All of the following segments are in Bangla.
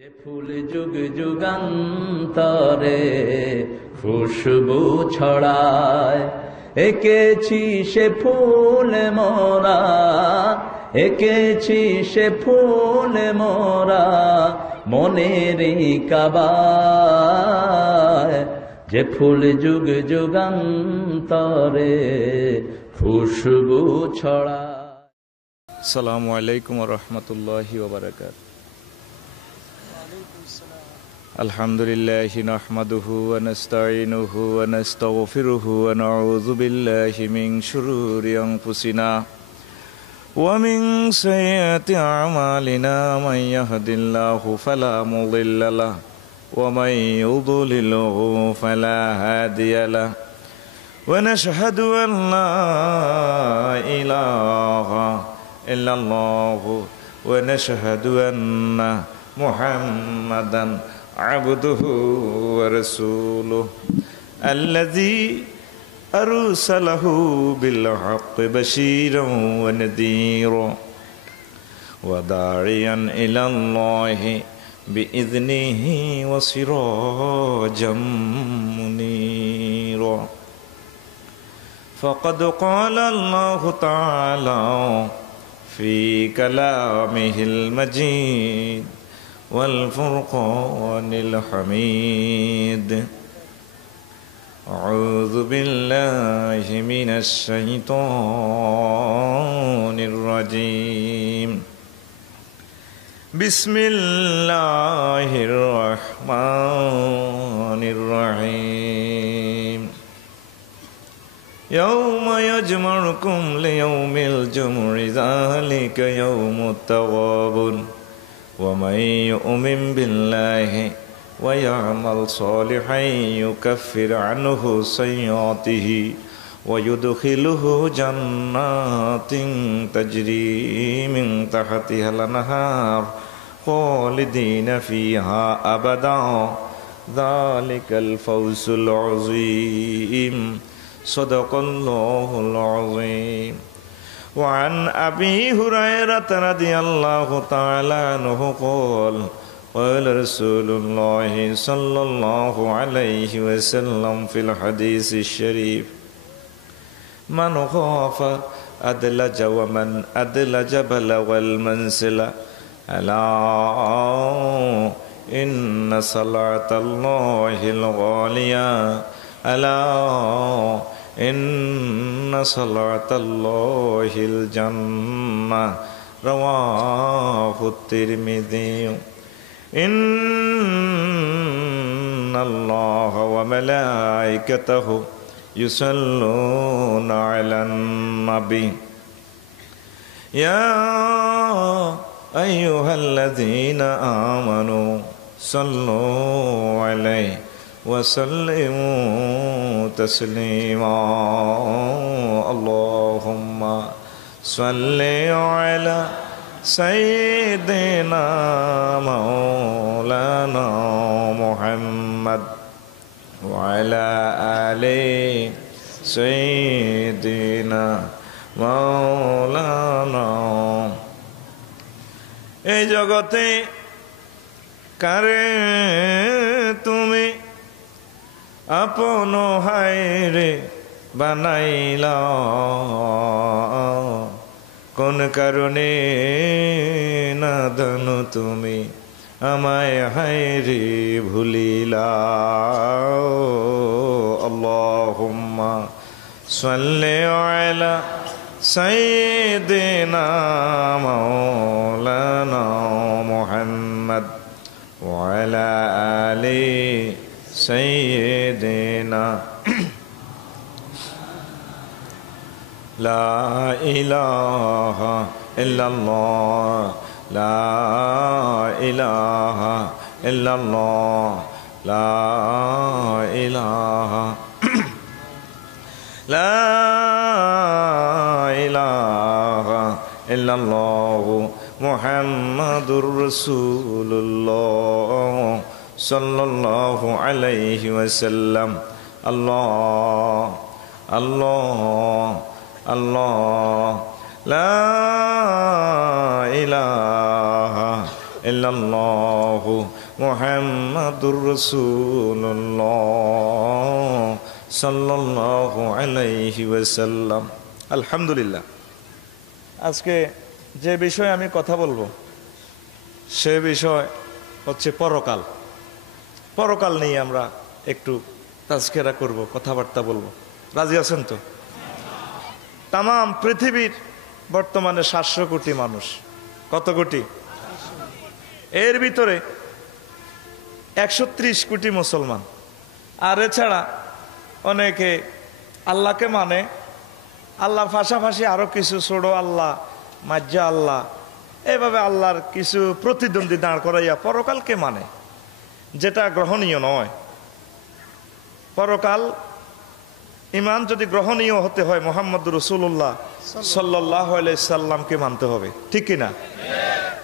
যে ফুল যুগ যুগান্তরে খুশবু ছড়ায়, এঁকেছি সে ফুল মোরা, এঁকেছি সে ফুল মোরা মনের কাবায়। যে ফুল যুগ যুগান্তরে খুশবু ছড়ায়। আসসালামু আলাইকুম ওয়া রাহমাতুল্লাহি ওয়া বারাকাতুহু। আলহামদুলিল্লাহি নাহমাদুহু ওয়া নাস্তাঈনুহু ওয়া নাস্তাগফিরুহু ওয়া নাউযু বিল্লাহি মিন শুরুরি আনফুসিনা ওয়া মিন সাইয়্যাতি আ'মালিনা। মান ইয়াহদিল্লাহু ফালা মুদিল্লা লাহু ওয়া মান ইউদ্লিলহু ফালা হাদিয়া লাহু। ওয়া নাশহাদু আন লা ইলাহা ইল্লাল্লাহু ওয়া নাশহাদু আন্না মুহাম্মাদান আবদুহু ওয়া রাসূলুহু আল্লাযী আরসালাহু বিল হাক্কি বাশীরান ওয়া নাযীরা ওয়া দা'iয়ান ইলাল্লাহি বিইذনিহি ওয়া সিরাজাম মুনীরা। فقد قال الله تعالى في كلامه المجيد والفرقان الحميد: أعوذ بالله من الشيطان الرجيم. بسم الله الرحمن الرحيم. يوم يجمعكم ليوم الجمع ذلك يوم التغابن ومن يؤمن بالله ويعمل صالحا يكفر عنه سيئاته ويدخله جنات تجري من تحتها الأنهار خالدين فيها أبدا ذلك الفوز العظيم. صدق الله العظيم. وعن أبي هريرة رضي الله تعالى عنه قال قال رسول الله صلى الله عليه وسلم في الحديث الشريف: من خاف أدلج ومن أدلج بلغ المنزل ألا إن صلاة الله الغالية ألا إن صلاة الله الجنة. رواه الترمذي. إن الله وملائكته يصلون على النبي يا أيها الذين آمنوا صلوا عليه وسلموا تسليما. اللهم صل على سيدنا مولانا محمد وعلى آل سيدنا مولانا. এই জগতে কারে তুমি আপন হায়রে বানাইলা, কোন কারণে না জানো তুমি আমায় হায়রে ভুলিলা। আল্লাহুম্মা সাল্লি আলা সাইয়্যিদিনা মাওলানা মুহাম্মদ ওয়া আলা আলি سيدنا. لا إله إلا الله لا إله إلا الله لا إله لا إله إلا الله محمد رسول الله সাল্লাল্লাহু আলাইহি ওয়াসাল্লাম। আল্লাহ আল্লাহ আল্লাহ লা ইলাহা ইল্লাল্লাহু মুহাম্মাদুর রাসূলুল্লাহ সাল্লাল্লাহু আলাইহি ওয়াসাল্লাম। আলহামদুলিল্লাহ, আজকে যে বিষয়ে আমি কথা বলবো সে বিষয় হচ্ছে পরকাল। পরকাল নিয়ে আমরা একটু তাজকিরা করব, কথাবার্তা বলবো। রাজি আছেন তো? তাম পৃথিবীর বর্তমানে 700 কোটি মানুষ। কত কোটি? এর ভিতরে 130 কোটি মুসলমান, আর এছাড়া অনেকে আল্লাহকে মানে, আল্লাহর পাশাপাশি আরো কিছু ছোড়ো আল্লাহ, মাজ্জা আল্লাহ, এইভাবে আল্লাহর কিছু প্রতিদ্বন্দ্বী দাঁড় করাইয়া পরকালকে মানে, যেটা গ্রহণীয় নয়। পরকাল ইমান যদি গ্রহণীয় হতে হয় মুহাম্মদুর রাসূলুল্লাহ সাল্লাল্লাহু আলাইহি সাল্লামকে মানতে হবে, ঠিক কিনা?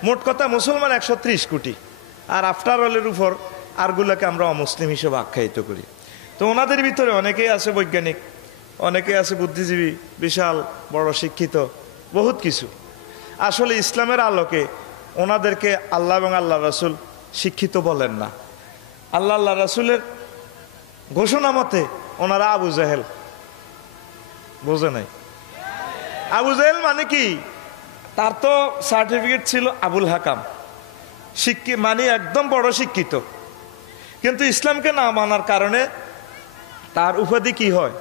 মোট কথা মুসলমান 130 কোটি, আর আফটার অলের উপর আরগুলোকে আমরা অমুসলিম হিসেবে আখ্যায়িত করি। তো ওনাদের ভিতরে অনেকেই আছে বৈজ্ঞানিক, অনেকেই আছে বুদ্ধিজীবী, বিশাল বড় শিক্ষিত, বহুত কিছু। আসলে ইসলামের আলোকে ওনাদেরকে আল্লাহ এবং আল্লাহ রাসূল শিক্ষিত বলেন না। আল্লাহ রাসূলের ঘোষণা মতে ওনারা আবু জাহেল। বোঝে নাই? আবু জাহেল মানে কি? তার তো সার্টিফিকেট ছিল আবুল হাকাম, মানে একদম বড় শিক্ষিত, কিন্তু ইসলামকে না মানার কারণে তার উপাধি কি হয়?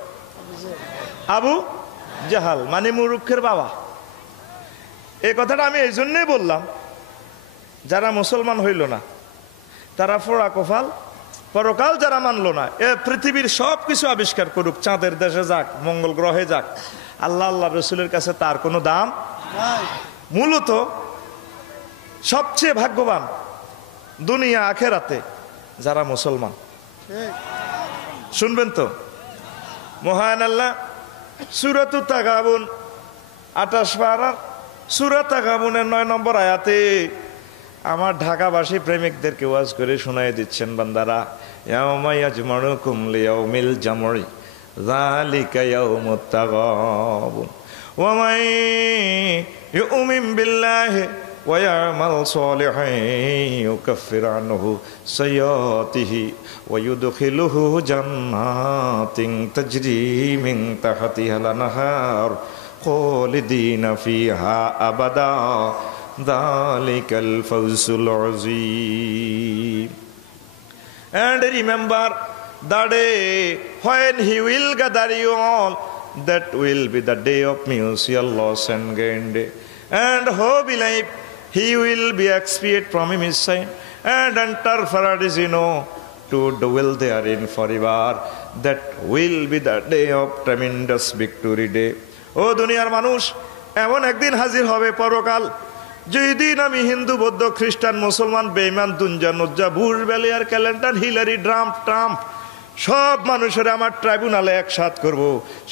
আবু জাহাল, মানে মূর্খের বাবা। এই কথাটা আমি এই জন্যই বললাম, যারা মুসলমান হইল না তারা ফোড়া কপাল। পরকাল যারা মানলো না, এ পৃথিবীর সব কিছু আবিষ্কার করুক, চাঁদের দেশে যাক, মঙ্গল গ্রহে যাক, আল্লাহ রসুলের কাছে তার কোনো দাম নাই। মূলত সবচেয়ে ভাগ্যবান দুনিয়া আখেরাতে যারা মুসলমান। শুনবেন তো, মহান আল্লাহ সূরাত তাগাবুন 28 পারার সূরা তাগাবুনের 9 নম্বর আয়াতে আমার ঢাকাবাসী প্রেমিকদেরকে ওয়াজ করে শোনাই দিচ্ছেন, বান্দারা, ইয়াউমা ইয়াজমাউকুম লিয়াউমিল জামঈ যালিকা ইয়াউমুত তাগাবুন ওয়া মান ইউমিন বিল্লাহি ওয়া ইয়ামাল সালিহান ইউকাফির আনহু সাইয়্যাতিহি ওয়া ইউদখিলুহু জান্নাতিন তাজরি মিন তাহতিহাল আনহার খালিদিনা ফিহা আবাদা যালিকাল ফাওজুল আযীম। And remember the day when he will gather you all, that will be the day of mutual loss and gain day. And who believe, he will be expiated from his sin and enter paradise, to dwell therein forever. That will be the day of tremendous victory day. ও দুনিয়ার মানুষ, এমন একদিন হাজির হবে পরকাল, যেই দিন আমি হিন্দু, বৌদ্ধ, খ্রিস্টান, মুসলমান, বেঈমান, দুঞ্জা নুজ্জা, বুশ বেলিয়ার, ক্যালেন্ডার, হিলারি, ট্রাম্প সব মানুষের আমার ট্রাইব্যুনালে একসাথ করব।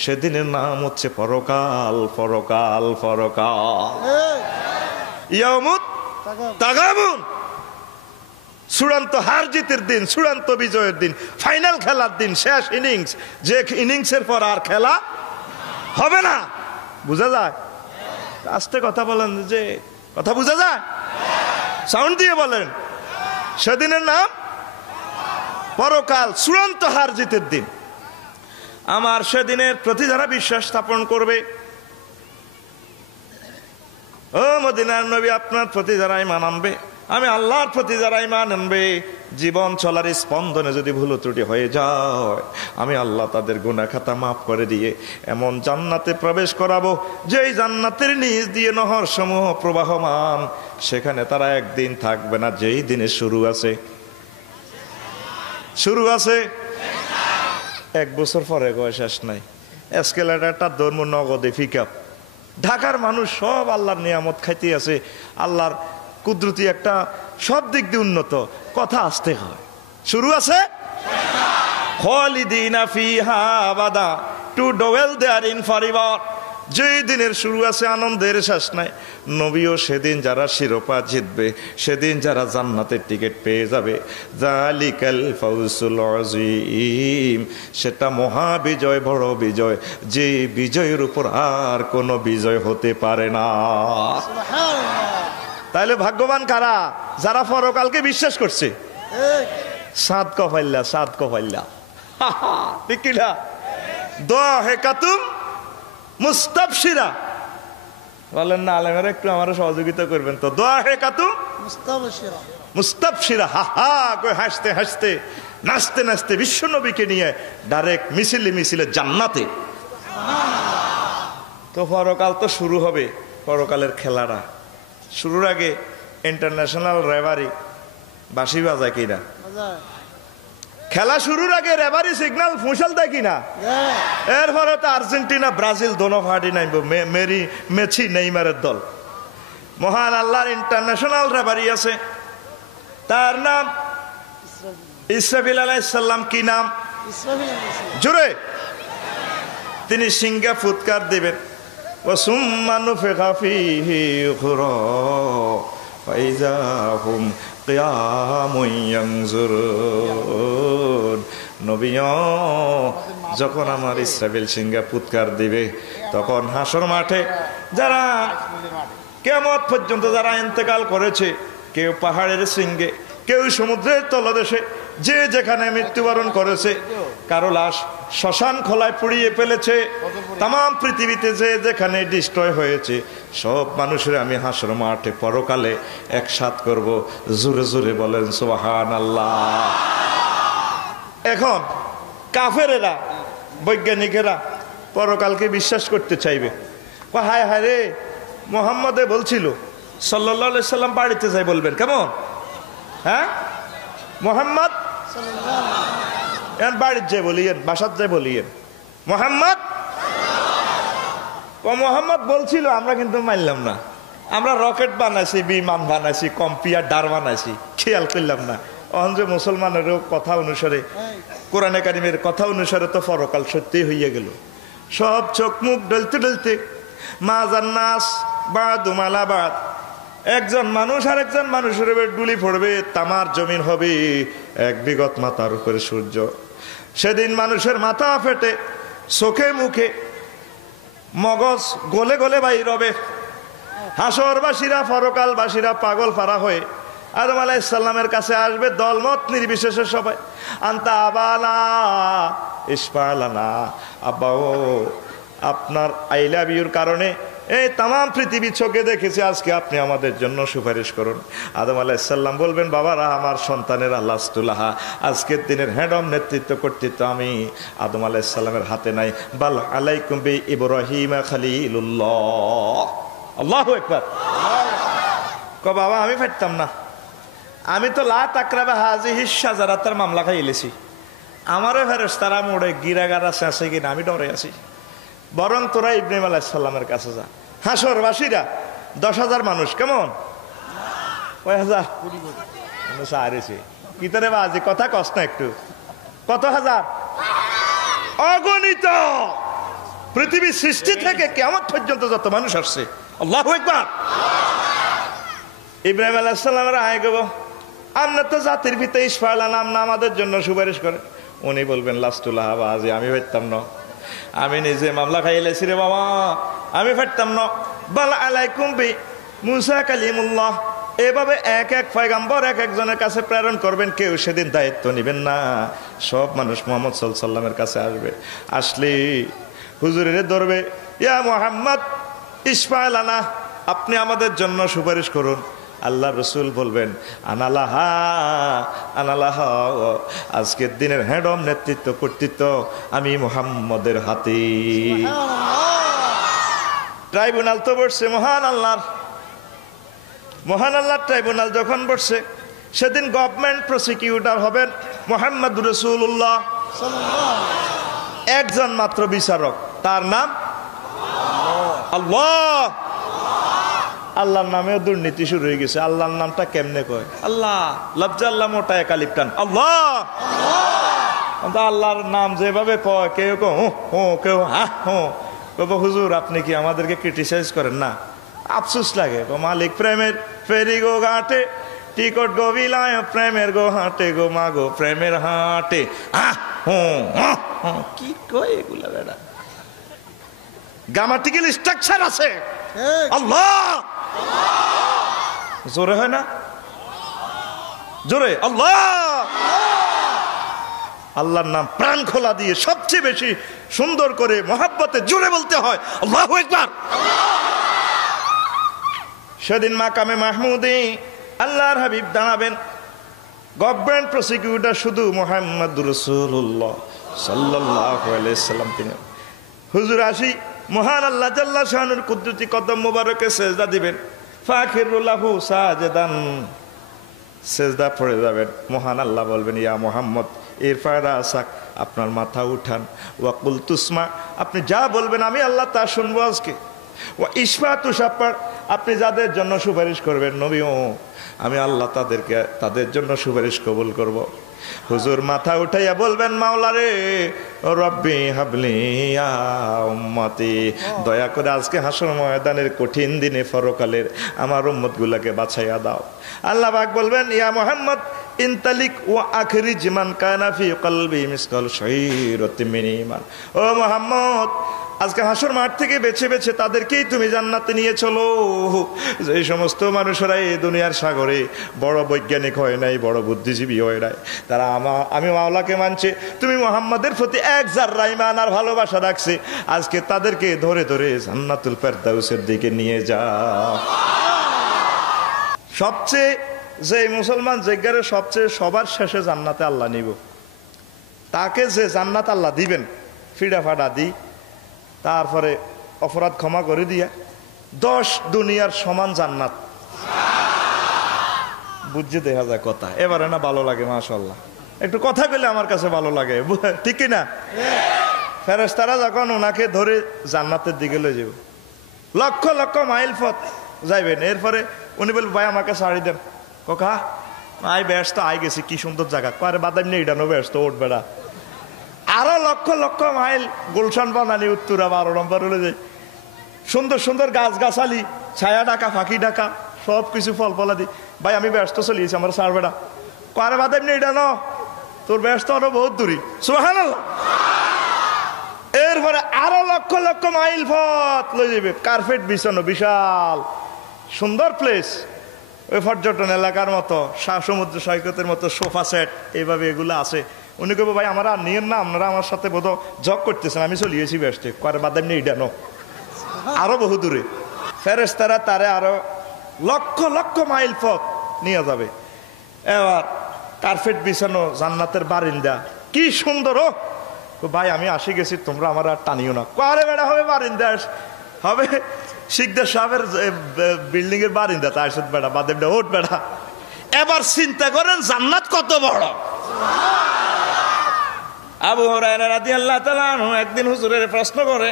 সেদিনের নাম হচ্ছে পরকাল। পরকাল পরকাল ইয়াউমুত তাগাবুন, চূড়ান্ত হার জিতের দিন, চূড়ান্ত বিজয়ের দিন, ফাইনাল খেলার দিন, শেষ ইনিংস, যে ইনিংসের পর আর খেলা হবে না। বুঝা যায়? আস্তে কথা বলেন, যে কথা বুঝা যায়? সাউন্ড দিয়ে বলেন। সেদিনের নাম পরকাল, চূড়ান্ত হার জিতের দিন। আমার সেদিনের প্রতি যারা বিশ্বাস স্থাপন করবে, ও মদিনার নবী, আপনার প্রতি যারা ঈমান আনবে, আমি আল্লাহর প্রতি যারা ঈমান আনবে, জীবন চলার স্পন্দনে যদি ভুল ত্রুটি হয়ে যায়, আমি আল্লাহ তাদের গুনাহ খাতা মাফ করে দিয়ে এমন জান্নাতে প্রবেশ করাবো, যেই জান্নাতের নিচ দিয়ে নহর সমূহ প্রবাহমান। সেখানে তারা একদিন থাকবে না, যেই দিনে শুরু আছে 1 বছর পরে কয় শেষ নাই। এসকেলেটারটা ধর্ম নগদে পিকআপ। ঢাকার মানুষ সব আল্লাহর নিয়ামত খাইতে আছে, আল্লাহর কুদরতি একটা সব দিক দিয়ে উন্নত, কথা আসতে হয়। শুরু আছে খালিদিনা ফিহা আবাদা, to dwell there in forever. যেই দিনের শুরু আছে, আনন্দের শেষ নাই। নবীও সেদিন যারা শিরোপা জিতবে, সেদিন যারা জান্নাতের টিকিট পেয়ে যাবে, যালিকাল ফাওজুল আযীম, সেটা মহা বিজয়, বড় বিজয়, যে বিজয়ের উপর আর কোনো বিজয় হতে পারে না। তাইলে ভাগ্যবান কারা? যারা পরকালকে বিশ্বাস করছে। সাত কপাইল্লা ঠিক কিনা? দোয়া হে কাতুম মুস্তাবশিরা বলেন না আলেমেরা, একটু আমার সহযোগিতা করবেন তো। দোয়া হে কাতুম মুস্তাবশিরা, হা হা করে হাসতে হাসতে নাচতে নাচতে বিশ্ব নবীকে নিয়ে ডাইরেক্ট মিছিলে জান্নাতে। তো পরকাল তো শুরু হবে, পরকালের খেলাটা শুরুর আগে ইন্টারন্যাশনাল রেভারি বাঁশি বাজায় কিনা? খেলা শুরুর আগে রেভারি সিগন্যাল ফুঁসাল দেয় কিনা? এরপরে তো আর্জেন্টিনা ব্রাজিল দোনো পার্টি নাইব, মেসি নেইমারের দল। মহান আল্লাহর ইন্টারন্যাশনাল রেভারি আছে, তার নাম ইসরাফিল আলাইহিস সালাম। কি নাম? জোরে। তিনি সিংহা ফুৎকার দিবেন, ওয়াসুম্মা নুফিখা ফীহি উখরা ফাইযা হুম কিয়ামুন ইয়ানজুরুন। নবী যখন আমার ইসরাফিল সিংহা ফুৎকার দিবে, তখন হাসর মাঠে যারা কিয়ামত পর্যন্ত যারা ইন্তেকাল করেছে, কেউ পাহাড়ের শৃঙ্গে, কেউ সমুদ্রের তলদেশে, যে যেখানে মৃত্যুবরণ করেছে, কারো লাশ শ্মশান খোলায় পুড়িয়ে ফেলেছে, তাম পৃথিবীতে যে যেখানে ডিস্ট্রয় হয়েছে, সব মানুষের আমি হাসর মাঠে পরকালে একসাথ করব। জোরে জোরে বলেন সুবহানাল্লাহ। এখন কাফেরেরা, বৈজ্ঞানিকেরা পরকালকে বিশ্বাস করতে চাইবে। হায় হায় রে, মুহাম্মদে বলছিল সাল্লাল্লাহু আলাইহি সাল্লাম বাড়িতে যাই, বলবেন কেমন? হ্যাঁ, মোহাম্মদ বাড়ির যাই বলিয়েন, বাসার যাই বলিয়েন মোহাম্মদ। মোহাম্মদ বলছিল, আমরা কিন্তু মানলাম না। আমরা রকেট বানাইছি, বিমান বানাইছি, কম্পিউটার বানাইছি, খেয়াল করলাম না। অহন যে মুসলমানেরও কথা অনুসারে, কোরআনে কারিমের কথা অনুসারে তো পরকাল সত্যি হইয়া গেল। সব চোখ মুখ ডলতে ডলতে মাজান নাস বাদু মালাবাদ, একজন মানুষ আর একজন মানুষের ডুলি পড়বে, তামার জমিন হবে এক বিগত মাথার উপরে সূর্য। সেদিন মানুষের মাথা ফেটে, চোখে মুখে মগজ গলে গলে বাইর হবে। হাসরবাসীরা, পরকালবাসীরা পাগল পারা হয়ে আদম আলাইহিস সালামের কাছে আসবে, দলমত নির্বিশেষে সবাই। আনতা আবানা ইসফালানা, আব্বাও আপনার আই লাভ ইউর কারণে এই তাম পৃথিবী চোখে দেখেছে, আজকে আপনি আমাদের জন্য সুপারিশ করুন। আদম আলাইহিস সালাম বলবেন, বাবারা, আমার সন্তানের লাস্তুলাহা, আজকের দিনের হেডম নেতৃত্ব কর্তৃত্ব আমি আদম আলাইহিস সালামের হাতে নাই, বাল আলাইকুম বি ইব্রাহিম খলিলুল্লাহ। আল্লাহু আকবার। বাবা, আমি ফাটতাম না, আমি তো লা তাকরাবা হাযিহি শাজারাতার মামলা খাইলেছি। আমারও ফেরেশতারা মোড়ে গিরাগারা শেষে কিনা আমি ডরে আছি। বরং তোরা ইব্রাহিম আলাইহিস সালামের কাছে যা। হাসরবাসীরা 10,000 মানুষ, কেমন? কয় হাজার? কি তোরে বাজি কথা কষ্ট না একটু? কত হাজার? অগণিত। পৃথিবীর সৃষ্টি থেকে কিয়ামত পর্যন্ত যত মানুষ আসছে, আল্লাহু আকবার। ইব্রাহিম আলাইহিস সালামের আয় গব, আমরা তো জাতির ভিতরে ইসফালা নাম না আমাদের জন্য সুপারিশ করে। উনি বলবেন, লাস্তুল্লাহ বাজি, আমি পারতাম না, আমি নিজে মামলা খাইলেছি রে বাবা, আমি পারতাম না। বাল আলাইকুম বি মুসা কালিমুল্লাহ। এভাবে এক এক পয়গাম্বর এক একজনের কাছে প্রেরণ করবেন, কেউ সেদিন দায়িত্ব নেবেন না। সব মানুষ মুহাম্মদ সাল্লাল্লাহু আলাইহি সাল্লামের কাছে আসবে। আসলে হুজুরের ধরবে, ইয়া মুহাম্মদ ইসফালানা, আপনি আমাদের জন্য সুপারিশ করুন। আল্লাহ রসুল বলবেন, আনালাহা আনালাহা, আজকের দিনের হেডম নেতৃত্ব কর্তৃত্ব আমি মুহাম্মদের হাতে। ট্রাইব্যুনাল তো বসছে মহান আল্লাহর ট্রাইব্যুনাল যখন বসছে, সেদিন গভর্নমেন্ট প্রসিকিউটর হবেন মুহাম্মদুর রাসূলুল্লাহ। একজন মাত্র বিচারক, তার নাম আল্লাহ। আল্লাহর নামেও দুর্নীতি শুরু হয়ে গেছে। আল্লাহর নামটা কেমনে কয়? আল্লাহ, লফজে আল্লাহ মোটা একালিফ টান, আল্লাহ। আল্লাহর নাম যেভাবে কয়, কেউ কেউ কব, হুজুর আপনি কি আমাদেরকে ক্রিটিসাইজ করেন না? আফসোস লাগে। মালিক প্রেমের ফেরি গো ঘাটে, টিকট গো বিলায়, প্রেমের গো হাটে গো মা গো প্রেমের হাটে। কি কয় এগুলা বেড়া? গ্রামাটিক্যাল স্ট্রাকচার আছে। আল্লাহ জোরে হয় না? জোরে আল্লাহ। আল্লাহর নাম প্রাণ খোলা দিয়ে সবচেয়ে বেশি সুন্দর করে মহাব্বতে জোরে বলতে হয় আল্লাহু আকবার। সেদিন মাকামে মাহমুদে আল্লাহর হাবিব দাঁড়াবেন, গভর্নমেন্ট প্রসিকিউটর শুধু মুহাম্মদুর রাসূলুল্লাহ সাল্লাল্লাহু আলাইহি সাল্লাম তিনি। হুজুর আসি মহান আল্লাহ জাল্লা শানুর কুদরতি কদম মোবারকে সেজদা দিবেন, ফাখিরুল্লাহু সাজেদান, সেজদা পড়ে যাবেন। মহান আল্লাহ বলবেন ইয়া মুহাম্মদ ইরফা রাসাক, আপনার মাথা উঠান, ওয়াকুল তুসমা, আপনি যা বলবেন আমি আল্লাহ তা শুনবো আজকে। ওয়া ইশফাতু শাফার, আপনি যাদের জন্য সুপারিশ করবেন নবীও আমি আল্লাহ তাদের জন্য সুপারিশ কবুল করব। হুজুর মাথা উঠাইয়া বলবেন মাওলা রে রব্বি হাবলি ইয়া উম্মতি, দয়া করে আজকে হাসর ময়দানের কঠিন দিনে ফরকালের আমার উম্মত গুলাকে বাছাইয়া দাও। আল্লাহ পাক বলবেন ইয়া মুহাম্মদ ইনতালিক ওয়া আখরিজ মান কানা ফি কলবি মিসকাল শাইরাতিন মিন ঈমান। ও মুহাম্মদ আজকে হাসর মাঠ থেকে বেছে বেছে তাদেরকেই তুমি জান্নাতে নিয়ে চলো, যে সমস্ত মানুষেরা এই দুনিয়ার সাগরে বড় বৈজ্ঞানিক হয় নাই, বড় বুদ্ধিজীবী হয় নাই, তারা আমি মাওলাকে মানছে, তুমি মুহাম্মাদের প্রতি এক জাররা ঈমান আর ভালোবাসা রাখছে, আজকে তাদেরকে ধরে ধরে জান্নাতুল ফেরদাউসের দিকে নিয়ে যাও। সবচেয়ে যে মুসলমান জিজ্ঞারে সবচেয়ে সবার শেষে জান্নাতে আল্লাহ নিব, তাকে যে জান্নাত আল্লাহ দিবেন ফিডা ফাডা দি, তারপরে অপরাধ ক্ষমা করে দিয়া 10 দুনিয়ার সমান জান্নাত। বুঝছে দেখা যায় কথা, এবারে না ভালো লাগে মাশাআল্লাহ, একটু কথা কইলে আমার কাছে ভালো লাগে, ঠিক কি না? ফেরেশতারা যখন ওনাকে ধরে জান্নাতের দিকে লয়ে যাবে, লক্ষ লক্ষ মাইল পথ যাইবেন, এরপরে উনি বলবেন ভাই আমাকে ছাড়ি দেন। কোকা আই ব্যস্ত আই গেছি, কি সুন্দর জায়গা, কারে বাদাম নেই ইডানো ব্যস্ত ওঠ বেড়া, আরো লক্ষ লক্ষ মাইল গুলশান বানানি উত্তরা 12 নম্বর হলে যায়, সুন্দর সুন্দর গাছ গাছালি, ছায়া ডাকা, ফাঁকি ডাকা, সব কিছু ফল ফলাদি। ভাই আমি ব্যস্ত চলিয়েছি, আমার সার বেড়া, কারে বাদাম নেই ইডানো, তোর ব্যস্ত আরো বহুত দূরি, সুবহানাল্লাহ। এরপরে আরো লক্ষ লক্ষ মাইল পথ লয়ে যাবে, কার্পেট বিছানো বিশাল সুন্দর প্লেস, ওই পর্যটন এলাকার মতো, সমুদ্র সৈকতের মতো সোফা সেট এইভাবে এগুলো আছে। উনি কেবল ভাই আমার আর নিয়েন না, আপনারা আমার সাথে বোধ জগ করতেছেন, আমি চলিয়েছি ব্যস্ত, কারে বাদাম নেই ইডানো, আরো বহু দূরে। ফেরেশতারা তারে আরো লক্ষ লক্ষ মাইল পথ নিয়ে যাবে। এবার কার্পেট বিছানো জান্নাতের বারিন্দা, কি সুন্দর, ও ভাই আমি আসি গেছি, তোমরা আমার আর টানিও না, কারে বেড়া হবে বারিন্দা, হবে শিকদার সাহেবের বিল্ডিং এর বারিন্দা, তার সাথে বেড়া বাদেমটা ওঠ বেড়া। এবার চিন্তা করেন জান্নাত কত বড়। আবু হুরায়রা রাদিয়াল্লাহু তাআলা আনহু একদিন হুজুরের প্রশ্ন করে,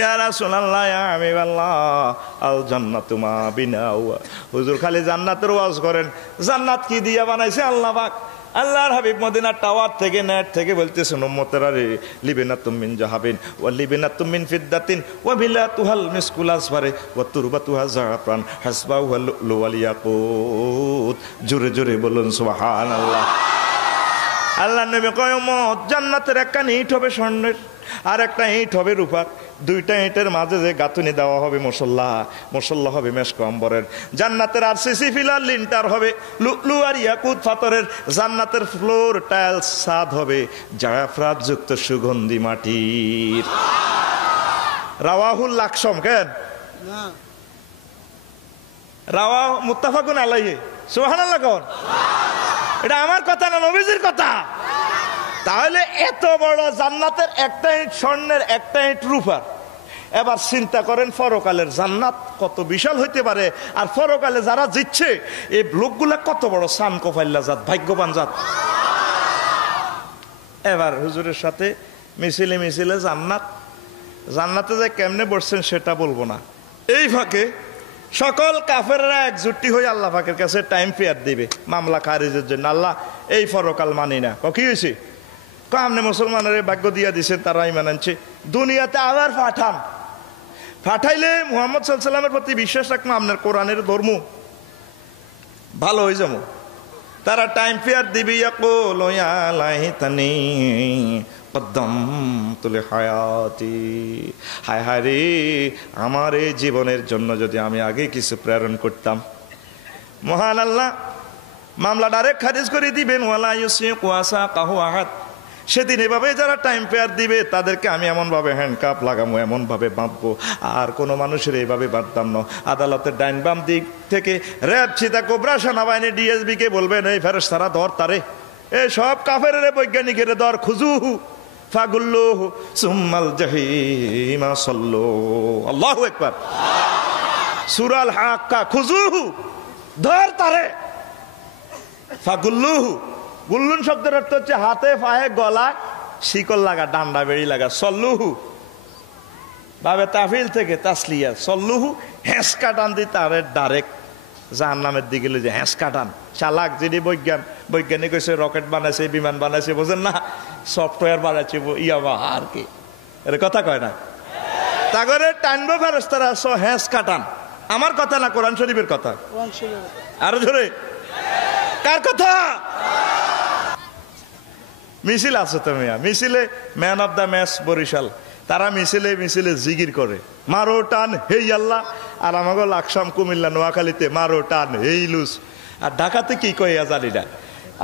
ইয়া রাসূলুল্লাহ ইয়া হাবিবাল্লাহ আল জান্নাতু মা বিনাওয়া, হুজুর খালি জান্নাতের ওয়াজ করেন, জান্নাত কি দিয়া বানাইছে আল্লাহ পাক? আল্লাহর হাবিব মদিনার টাওয়ার থেকে নেট থেকে বলতেছেন উম্মতেরা রে লিবিনাতুম মিন জাহাবিন ওয়া লিবিনাতুম মিন ফিদ্দাতিন ওয়া বিলাতুহাল মিসকুল আসফারে ওয়া তুরবাতুহা জাফরান হাসবাহু লুলু ওয়াল ইয়াকুত। জোরে জোরে বলুন সুবহানাল্লাহ। আল্লাহ নবী কয় উম্মত জান্নাতের একটা ইট হবে স্বর্ণের, আর একটা ইট হবে রূপার, দুইটা ইটের মাঝে যে গাঁথুনি দেওয়া হবে মুসল্লা হবে মেশক আম্বরের। জান্নাতের আরসিসি ফিলার লিন্টার হবে লুলু আর ইয়াকুত পাথরের। জান্নাতের ফ্লোর টাইলস ছাদ হবে জাফরাত যুক্ত সুগন্ধি মাটির। রাওয়াহুল লাকসম কেন রাওয়া মুত্তাফাকুন আলাইহি, সুবহানাল্লাহ কোন, এটা আমার কথা না নবীজির কথা। তাহলে এত বড় জান্নাতের একটা ইট স্বর্ণের, একটা ইট রূপার। এবার চিন্তা করেন পরকালের জান্নাত কত বিশাল হইতে পারে, আর পরকালে যারা জিতছে এই লোকগুলা কত বড় সান কফাইল্লা জাত, ভাগ্যবান জাত। এবার হুজুরের সাথে মিছিলে মিছিলে জান্নাতে যে কেমনে বসছেন সেটা বলবো না। এই ফাঁকে সকল কাফেররা একজুটি হয়ে আল্লাহ পাকের কাছে টাইম ফেয়ার দিবে মামলা খারিজের জন্য। আল্লাহ এই পরকাল মানি না। কি হয়েছে? আপনি মুসলমানের ভাগ্য দিয়া দিচ্ছেন, তারা ইমান আনছে, দুনিয়াতে আবার পাঠাইলে মুহাম্মদ সাল্লাল্লাহু আলাইহি ওয়াসাল্লামের প্রতি বিশ্বাস রাখবো, আপনার কোরআনের ধর্ম ভালো হয়ে যাবো। তারা টাইম ফেয়ার দিবে, ইয়াকুলু ইয়া লাইতানি কদ্দামতু লিহায়াতি, হায় হায় রে আমার এই জীবনের জন্য যদি আমি আগে কিছু প্রেরণ করতাম। মহান আল্লাহ মামলা ডাইরেক্ট খারিজ করে দিবেন। ওয়ালা ইউসিকু ওয়াসাকাহু আহাদ। সেদিন এভাবে যারা টাইম পেয়ার দিবে তাদেরকে আমি এমনভাবে হ্যান্ডকাপ লাগাবো, এমনভাবে বাঁধবো, আর কোনো মানুষের এইভাবে বাঁধতাম না। আদালতের ডাইন বাম দিক থেকে র্যাব, চিতা, কোবরা, সেনাবাহিনী, ডিএসবিকে বলবেন এই ফেরেশতারা ধর তারে, এই সব কাফের বৈজ্ঞানিকের ধর, খুজুহু ফাগুল্লুহু সুম্মাল জাহিমা সাল্লু। আল্লাহু আকবার। সূরা আল হাক্কা, খুজুহু ধর তারে, ফাগুল্লুহু, গুল্লুন শব্দের অর্থ হচ্ছে হাতে পায়ে গলা শিকল লাগা, ডান্ডা বেড়ি লাগা। সল্লুহু বাবে তাফিল থেকে তাসলিয়া, সল্লুহু হেঁসকা টান দি তারে ডাইরেক্ট জাহান্নামের দিকে লই যে হেঁসকা টান। চালাক যিনি বৈজ্ঞানিক হয়েছে, রকেট বানাইছে, বিমান বানাইছে, বোঝেন না, সফটওয়্যার বানাইছে, ইয়াবা আর কি এর কথা কয় না, তাগরে টানবো ফেরেশতারা হেঁসকা টান। আমার কথা না, কোরআন শরীফের কথা। আরো জোরে, কার কথা? মিছিল আছে তো মিয়া, মিছিলে man of the match Barishal, তারা মিছিলে মিছিলে জিগির করে, মারো টান হেই আল্লাহ। আর আমাকে লাকসাম, কুমিল্লা, নোয়াখালীতে মারো টান হেই লুজ। আর ঢাকাতে কি কইয়া জানি না।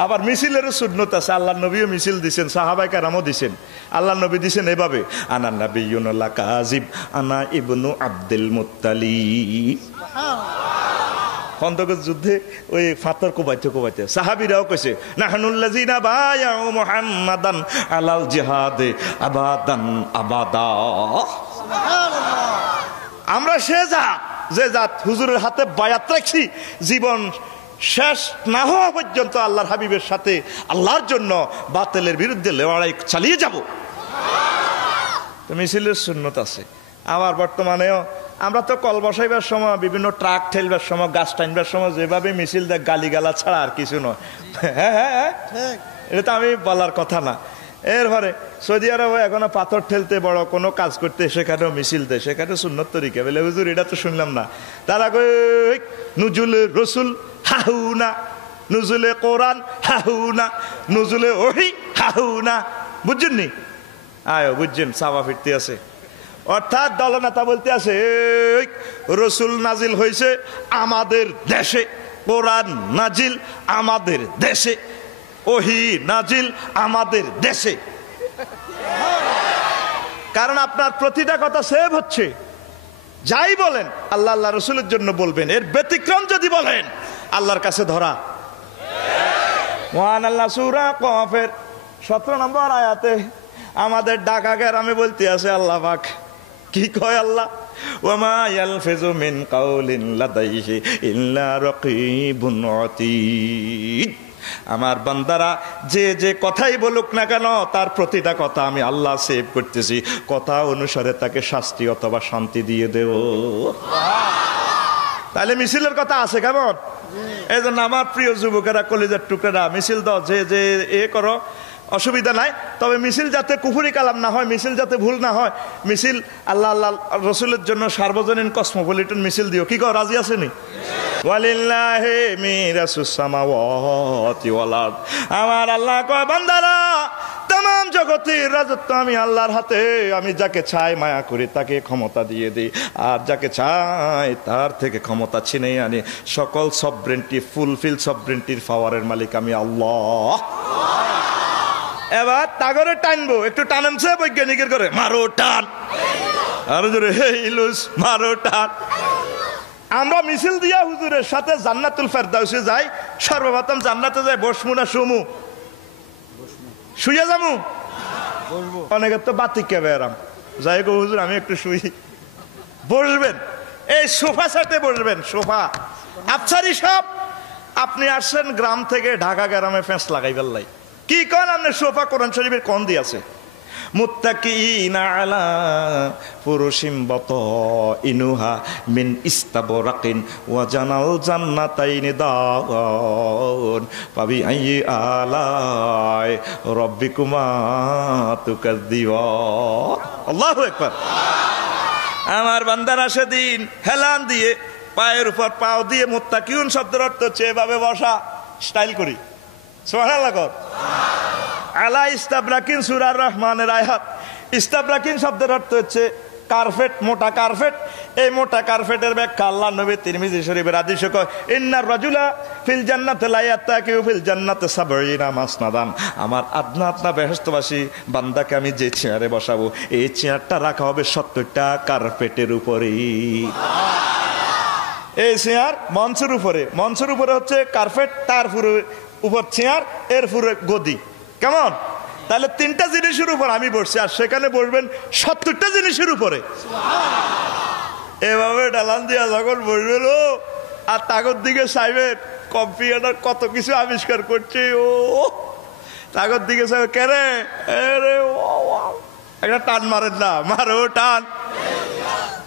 আবার মিছিলেরও সুন্নত আছে, আল্লাহ নবীও মিছিল দিছেন, সাহাবায়ে কেরামও দিছেন। আল্লাহ নবী দিছেন এভাবে, আনা নাবিয়্যুন লা কাযিব আনা ইবনু আব্দুল মুত্তালিব। খন্দকের যুদ্ধে ওই ফাতর কোবাইতে সাহাবীরাও কইছে, নাহনুল্লাযিনা বায়াউ মুহাম্মাদান আলাল জিহাদে আবাদান আবাদা। আমরা সে জাত হুজুরের হাতে বায়াত রাখছি, জীবন শেষ না হওয়া পর্যন্ত আল্লাহর হাবিবের সাথে আল্লাহর জন্য বাতিলের বিরুদ্ধে লড়াই চালিয়ে যাব। তো মিছিলের সুন্নত আছে। আবার বর্তমানেও আমরা তো কল বসাইবার সময়, বিভিন্ন ট্রাক ঠেলবার সময়, গাছ টাইনবার সময় যেভাবে মিছিল দেয়, গালিগালা ছাড়া আর কিছু নয়। হ্যাঁ, এটা তো আমি বলার কথা না। এরপরে সৌদি আরবে এখনো পাথর ঠেলতে, বড় কোনো কাজ করতে সেখানেও মিছিল দেয়, সেখানে সুন্নত তরিকা। বলে হুজুর এটা তো শুনলাম না। তারা কই নুজুলে রসুল হাহুনা, নুজুলে কোরআন হাহুনা, নুজুলে ওহি হাহুনা। বুঝছেন নি? আয় বুঝছেন, সাবা ফিরতে আছে। অর্থাৎ দলনেতা বলতে আছে, রসুল নাজিল হয়েছে আমাদের দেশে, কোরআন নাজিল আমাদের দেশে, ওহি নাজিল আমাদের দেশে। কারণ আপনার প্রতিটা কথা সেভ হচ্ছে। যাই বলেন আল্লাহ আল্লাহ রসুলের জন্য বলবেন, এর ব্যতিক্রম যদি বলেন আল্লাহর কাছে ধরা। মহান আল্লাহ সূরা কফের 17 নম্বর আয়াতে আমাদের ঢাকা গ্রামে বলতে আছে আল্লাহ পাক, কি কয় আল্লাহ? ওয়ামা ইয়ালফিজু মিন কাউলিন লাদাইহি ইল্লা রাকিবুন আতীদ। আমার বান্দারা যে যে কথাই বলুক না কেন, তার প্রতিটা কথা আমি আল্লাহ সেভ করতেছি, কথা অনুসারে তাকে শাস্তি অথবা শান্তি দিয়ে দেব। তাহলে মিছিলের কথা আছে কেমন? এই জন্য আমার প্রিয় যুবকেরা, কলেজের টুকরা, মিছিল দাও, যে যে এ করো, অসুবিধা নাই। তবে মিছিল যাতে কুফরি কালাম না হয়, মিছিল যাতে ভুল না হয়, মিছিল আল্লাহ আল্লাহ রসুলের জন্য সার্বজনীন কসমোপলিটন মিছিল দিও। কি কও, রাজি আছেনি? ওয়ালিল্লাহি মিরাসুস সামাওয়াতি ওয়াল আরদ। আমার আল্লাহ কয়, বান্দারা, तमाम জগতের রাজত্ব আমি আল্লাহর হাতে। আমি যাকে চাই মায়া করি, তাকে ক্ষমতা দিয়ে দিই, আর যাকে চাই তার থেকে ক্ষমতা ছিনে আনি। সকল সবরেন্টি, ফুলফিল সবরেন্টির পাওয়ারের মালিক আমি আল্লাহ। এবার তাগরে টানবো, একটু টানছে বৈজ্ঞানিকের করে, মারো টান, আরো জোরে হেইলুস, মারো টান। আমরা মিছিল দিয়া হুজুরের সাথে জান্নাতুল ফেরদাউসে যাই। সর্বপ্রথম জান্নাতে যাই, বসমু না শুমু? শুয়ে যামু? অনেকের তো বাতিক কে বেরাম, যাই গো হুজুর আমি একটু শুই। বসবেন এই সোফা সেটে বসবেন, সোফা আফসারি সব। আপনি আসছেন গ্রাম থেকে ঢাকা গ্রামে ফেঁস লাগাইবার লাই, কি কন আপনি? সোফা কোরআন শরীফের কোন দিয়ে আছে? মুত্তাকিনা আলা ফুরুশিম বাতাইনুহা মিন ইস্তাবরাকিন ওয়া জানাল জান্নাতাইনি দান ফাবি আইয়ি আলাই রাব্বিকুমা তুকাযযিবান। আল্লাহু আকবার। আমার বান্দারা সেদিন হেলান দিয়ে, পায়ের উপর পাও দিয়ে, মুত্তাকিউন শব্দের অর্থ হচ্ছে এভাবে বসা, স্টাইল করি। সুবহানাল্লাহ। আলা ইস্তাবরাকিন সূরা আর রহমানের আয়াত। ইস্তাবরাকিন শব্দের অর্থ হচ্ছে কার্পেট, মোটা কার্পেট। এই মোটা কার্পেটের ব্যাখ্যা আল্লাহ নবী তিরমিজি শরীফের হাদিসে কয়, ইন্নার রাজুলা ফিল জান্নাতি লা ইয়াত্তাকিউ ফিল জান্নাতি সাবঈনা মাসনাদান। আমার আপনা বেহেশতবাসী বান্দাকে আমি যে চেয়ারে বসাবো, এই চেয়ারটা রাখা হবে 70টা কার্পেটের উপরেই। এই চেয়ার মঞ্চের উপরে হচ্ছে কার্পেট, তার উপর চেয়ার, এর পুরো গদি। কেমন? তাহলে 3টা জিনিসের উপর আমি বসছি, আর সেখানে বসবেন 70টা জিনিসের উপরে। এভাবে ডালান দিয়া যখন বসবেন আর তাগর দিকে চাইবেন, কম্পিউটার কত কিছু আবিষ্কার করছে, তাগর দিকে চাইবে কেরে একটা টান মারেন না, মারো টান।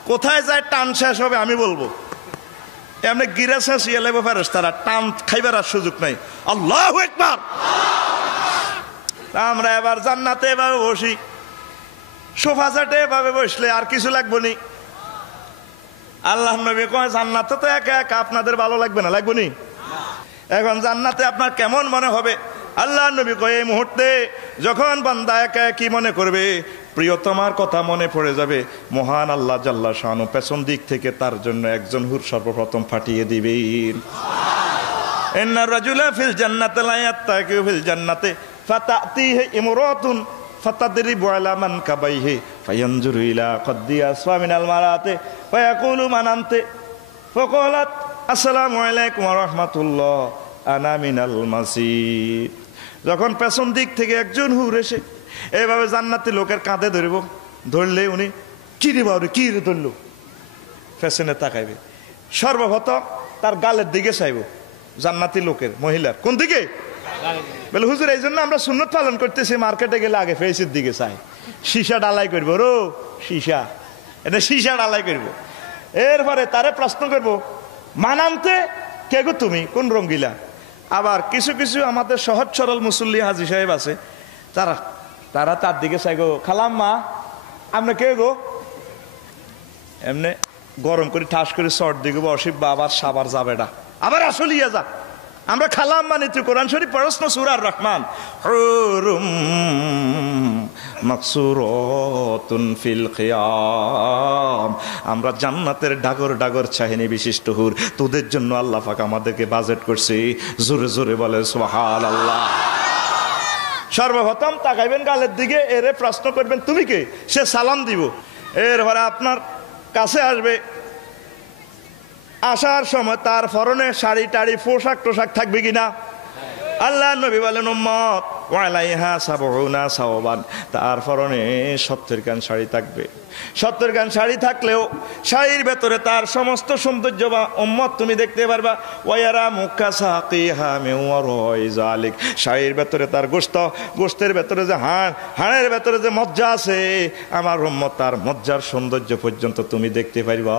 কোথায় যায় টান শেষ হবে আমি বলবো। এমনি গিরা শেষ ইয়ে লাগবে ফেরেশতারা, টান খাইবার আর সুযোগ নাই। আল্লাহু আকবার। আমরা এবার জান্নাতে এভাবে বসি, সোফা সেটে এভাবে বসলে আর কিছু লাগবে নি। আল্লাহ নবী কয় জান্নাতে তো একা একা আপনাদের ভালো লাগবে না, লাগবে নি? এখন জান্নাতে আপনার কেমন মনে হবে? আল্লাহ নবী কয় এই মুহূর্তে যখন বান্দা একা একই মনে করবে, প্রিয়তমার কথা মনে পড়ে যাবে, মহান আল্লাহ জাল্লা শানু পেছন দিক থেকে তার জন্য একজন হুর সর্বপ্রথম ফাটিয়ে দিবেন। ইন্নার রাজুলা ফিল জান্নাতি লা ইয়াত্তাকিউ ফিল জান্নাতি ফাতাতিহি ইমরাতুন ফাতাদরিবু আলা মানকাবাইহি ফায়ানজুরু ইলা কদ্দিয়া আসফামিনাল মারাতি ফায়াকুলু মান আনতা ফাকালাত আসসালামু আলাইকুম ওয়া রাহমাতুল্লাহ আনা মিনাল মাসিদ। যখন পেছন দিক থেকে একজন হুর এসে এইভাবে জান্নাতি লোকের কাঁধে ধরলে উনি কি রে বাবা কি রে ধরলো, পেছনে তাকাইবে, সর্বপ্রথম তার গালের দিকে চাইব জান্নাতি লোকের, মহিলার কোন দিকে? বলে হুজুর এই জন্য আমরা সুন্নত পালন করতেছি, মার্কেটে গেলে আগে ফেসের দিকে চাই, সীসা ডালাই করবো, সীসা, এটা সীসা ডালাই করবো। এরপরে তারে প্রশ্ন করবো মানানতে কে গো তুমি, কোন রঙ্গিলা? আবার কিছু কিছু আমাদের সহজ সরল মুসল্লি হাজি সাহেব আছে, তারা তার দিকে চাই গো খালাম মা আপনি কে গো, এমনি গরম করে ঠাস করে শর্ট দিকে অসিব বা আবার সাবার যাবে না, আবার আসলে ইয়া যা আমরা খালাম মানে তুই কোরআন শরীফ পড়স না সূরার রহমান, হুরুম মাকসুরাতুন ফিল খিয়াম, আমরা জান্নাতের ডাগর ডাগর চাহিনী বিশিষ্ট হুর তোদের জন্য আল্লাহ পাক আমাদেরকে বাজেট করছে। জোরে জোরে বলে সুবহানাল্লাহ। সর্বপ্রথম তাকাইবেন গালের দিকে, এরে প্রশ্ন করবেন তুমি কে, সে সালাম দিব, এরপরে আপনার কাছে আসবে, আসার সময় তার পরনে শাড়ি টাড়ি পোশাক টোশাক থাকবে কিনা? আল্লাহ নবী বলেন উম্মত ওয়ালাইহা সাবউনা সাওবান, তার পরনে 70 গান শাড়ি থাকবে। 70 গান শাড়ি থাকলেও শাড়ির ভেতরে তার সমস্ত সৌন্দর্য বা উম্মত তুমি দেখতে পারবা। ওয়ারা মুক্কা সাকিহা মিওয়ারাই জালিক, শাড়ির ভেতরে তার গোশতের ভেতরে যে হাড়ের ভেতরে যে মজ্জা আছে, আমার উম্মত তার মজ্জার সৌন্দর্য পর্যন্ত তুমি দেখতে পারবা।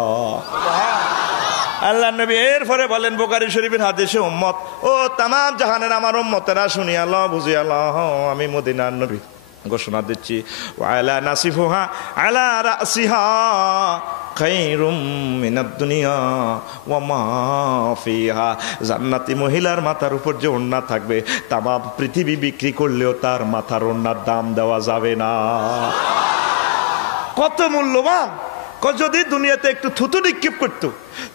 আল্লাহ নবী এরপরে বলেন বুখারী শরীফের হাদিসে উম্মত ও তামাম জাহানের আমার উম্মতেরা শুনি আল্লাহ বুঝি আল্লাহ, আমি মদিনার নবী ঘোষণা দিচ্ছি ওয়ালা নাসিফুহা আলা রাসিহা খায়রুম মিনাদ দুনিয়া ওয়া মা ফিহা, জান্নাতি মহিলার মাথার উপর যে ওড়না থাকবে তামাম পৃথিবী বিক্রি করলেও তার মাথার ওড়নার দাম দেওয়া যাবে না। কত মূল্যবান! যদি দুনিয়াতে একটু থুতু নিক্ষেপ করতো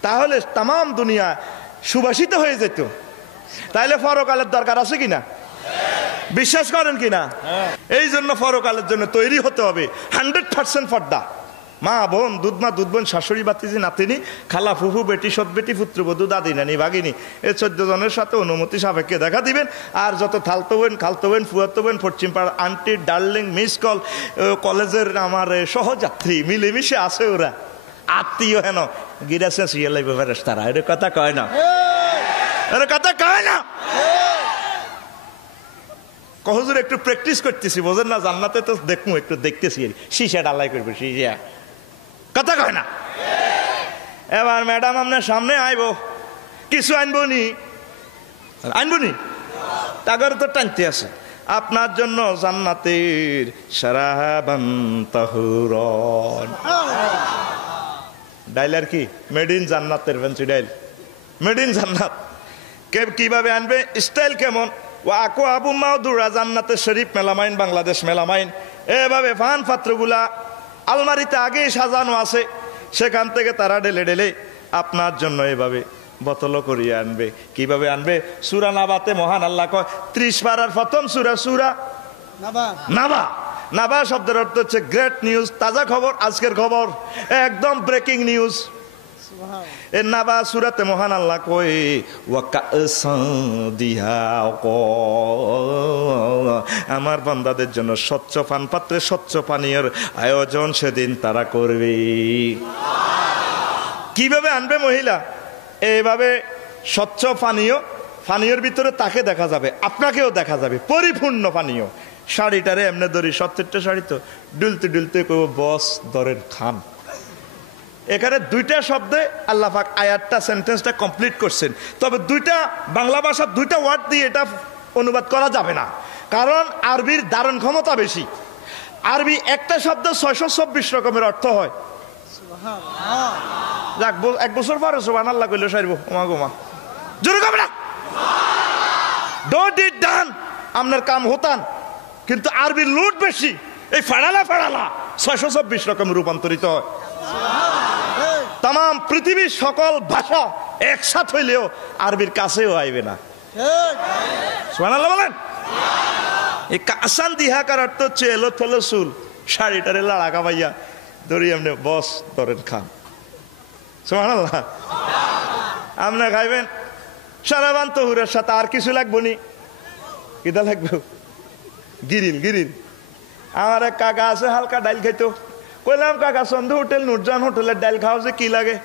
তাহলে তামাম দুনিয়া সুবাসিত হয়ে যেত। তাহলে পরকালের দরকার আছে কিনা? বিশ্বাস করেন কিনা? এই জন্য পরকালের জন্য তৈরি হতে হবে 100% পর্দা। মা বোন, দুধ মা দুধ বোন, শাশুড়ি বাতিজি নাতিনি, খালা ফুফু বেটি সৎ বেটি পুত্রবধূ দাদি নানি ভাগিনী, এই 14 জনের সাথে অনুমতি সাপেক্ষে দেখা দিবেন। আর যত থালতো বোন খালতো বোন ফুয়াতো বোন পশ্চিম পাড়ার আন্টি ডার্লিং মিস কল কলেজের আমার সহযাত্রী মিলেমিশে আছে, ওরা আত্মীয় হেন গিরাছে সিয়ালাই ব্যাপারে তারা এর কথা কয় না, এর কথা কয় না। হুজুর একটু প্র্যাকটিস করতেছি বোঝেন না, জান্নাতে তো দেখবো একটু দেখতেছি, সীসা ডালাই করবো, সীসা কথা কয় না। এবার ম্যাডাম আপনার সামনে আইব, কিছু আনবো নি তাগর তো টানতে আছে আপনার জন্য জান্নাতের সারাহাবান তাহুরন ডাইলার কি মেড ইন জান্নাতের ফ্যান্সি ডাইল, মেড ইন জান্নাত। কিভাবে আনবে, স্টাইল কেমন? ও আকো আবু মাউদুরা জান্নাতের শরীফ মেলামাইন, বাংলাদেশ মেলামাইন, এভাবে ফান পাত্রগুলা আলমারিতে আগেই সাজানো আছে, সেখান থেকে তারা ঢেলে ঢেলে আপনার জন্য এভাবে বোতল করিয়ে আনবে। কিভাবে আনবে? সূরা নাবাতে মহান আল্লাহ কয় 30 পারার প্রথম সূরা নাবা। নাবা শব্দের অর্থ হচ্ছে গ্রেট নিউজ, তাজা খবর, আজকের খবর, একদম ব্রেকিং নিউজ। এর নাবা সূরাতে মহান আল্লাহ কয় আমার বান্দাদের জন্য স্বচ্ছ পান পাত্রে স্বচ্ছ পানীয়ের আয়োজন সেদিন তারা করবে। কিভাবে আনবে মহিলা? এইভাবে স্বচ্ছ পানীয়ের ভিতরে তাকে দেখা যাবে, আপনাকেও দেখা যাবে, পরিপূর্ণ পানীয়। শাড়িটারে এমনি ধরি, 70টা শাড়ি তো ডুলতে ডুলতে কব বস ধরেন খান। এখানে দুইটা শব্দে আল্লাহ পাক আয়াতটা সেন্টেন্সটা কমপ্লিট করছেন, তবে দুইটা বাংলা ভাষার দুইটা ওয়ার্ড দিয়ে এটা অনুবাদ করা যাবে না, কারণ আরবির ধারণ ক্ষমতা বেশি। আরবি একটা শব্দ 624 রকমের অর্থ হয়। যাক, 1 বছর পরে সুবহানাল্লাহ কইলে সারব। ওমা গোমা জোরে কবে না, ডোন্ট ইট ডান, আপনার কাম হতান। কিন্তু আরবির লুট বেশি, এই ফাড়ালা 624 রকম রূপান্তরিত হয়। তাম পৃথিবীর সকল ভাষা একসাথ হইলেও আরবির কাছেও আইবে না। সুবহানাল্লাহ বলেন। এই কাসান দিহাকার অর্থ হচ্ছে এলো থেলো চুল, শাড়িটারে লাড়া কামাইয়া ধরি এমনি বস ধরেন খান। সুবহানাল্লাহ। আপনারা খাইবেন সারাবান তহুরের সাথে আর কিছু লাগবো নি? কিটা লাগবে? গিরিল। আমার এক কাকা আছে, হালকা ডাইল খাইতো। কইলাম কাকা সন্ধু হোটেল নুরজান হোটেলের ডাইল খাওয়া যে কি লাগে?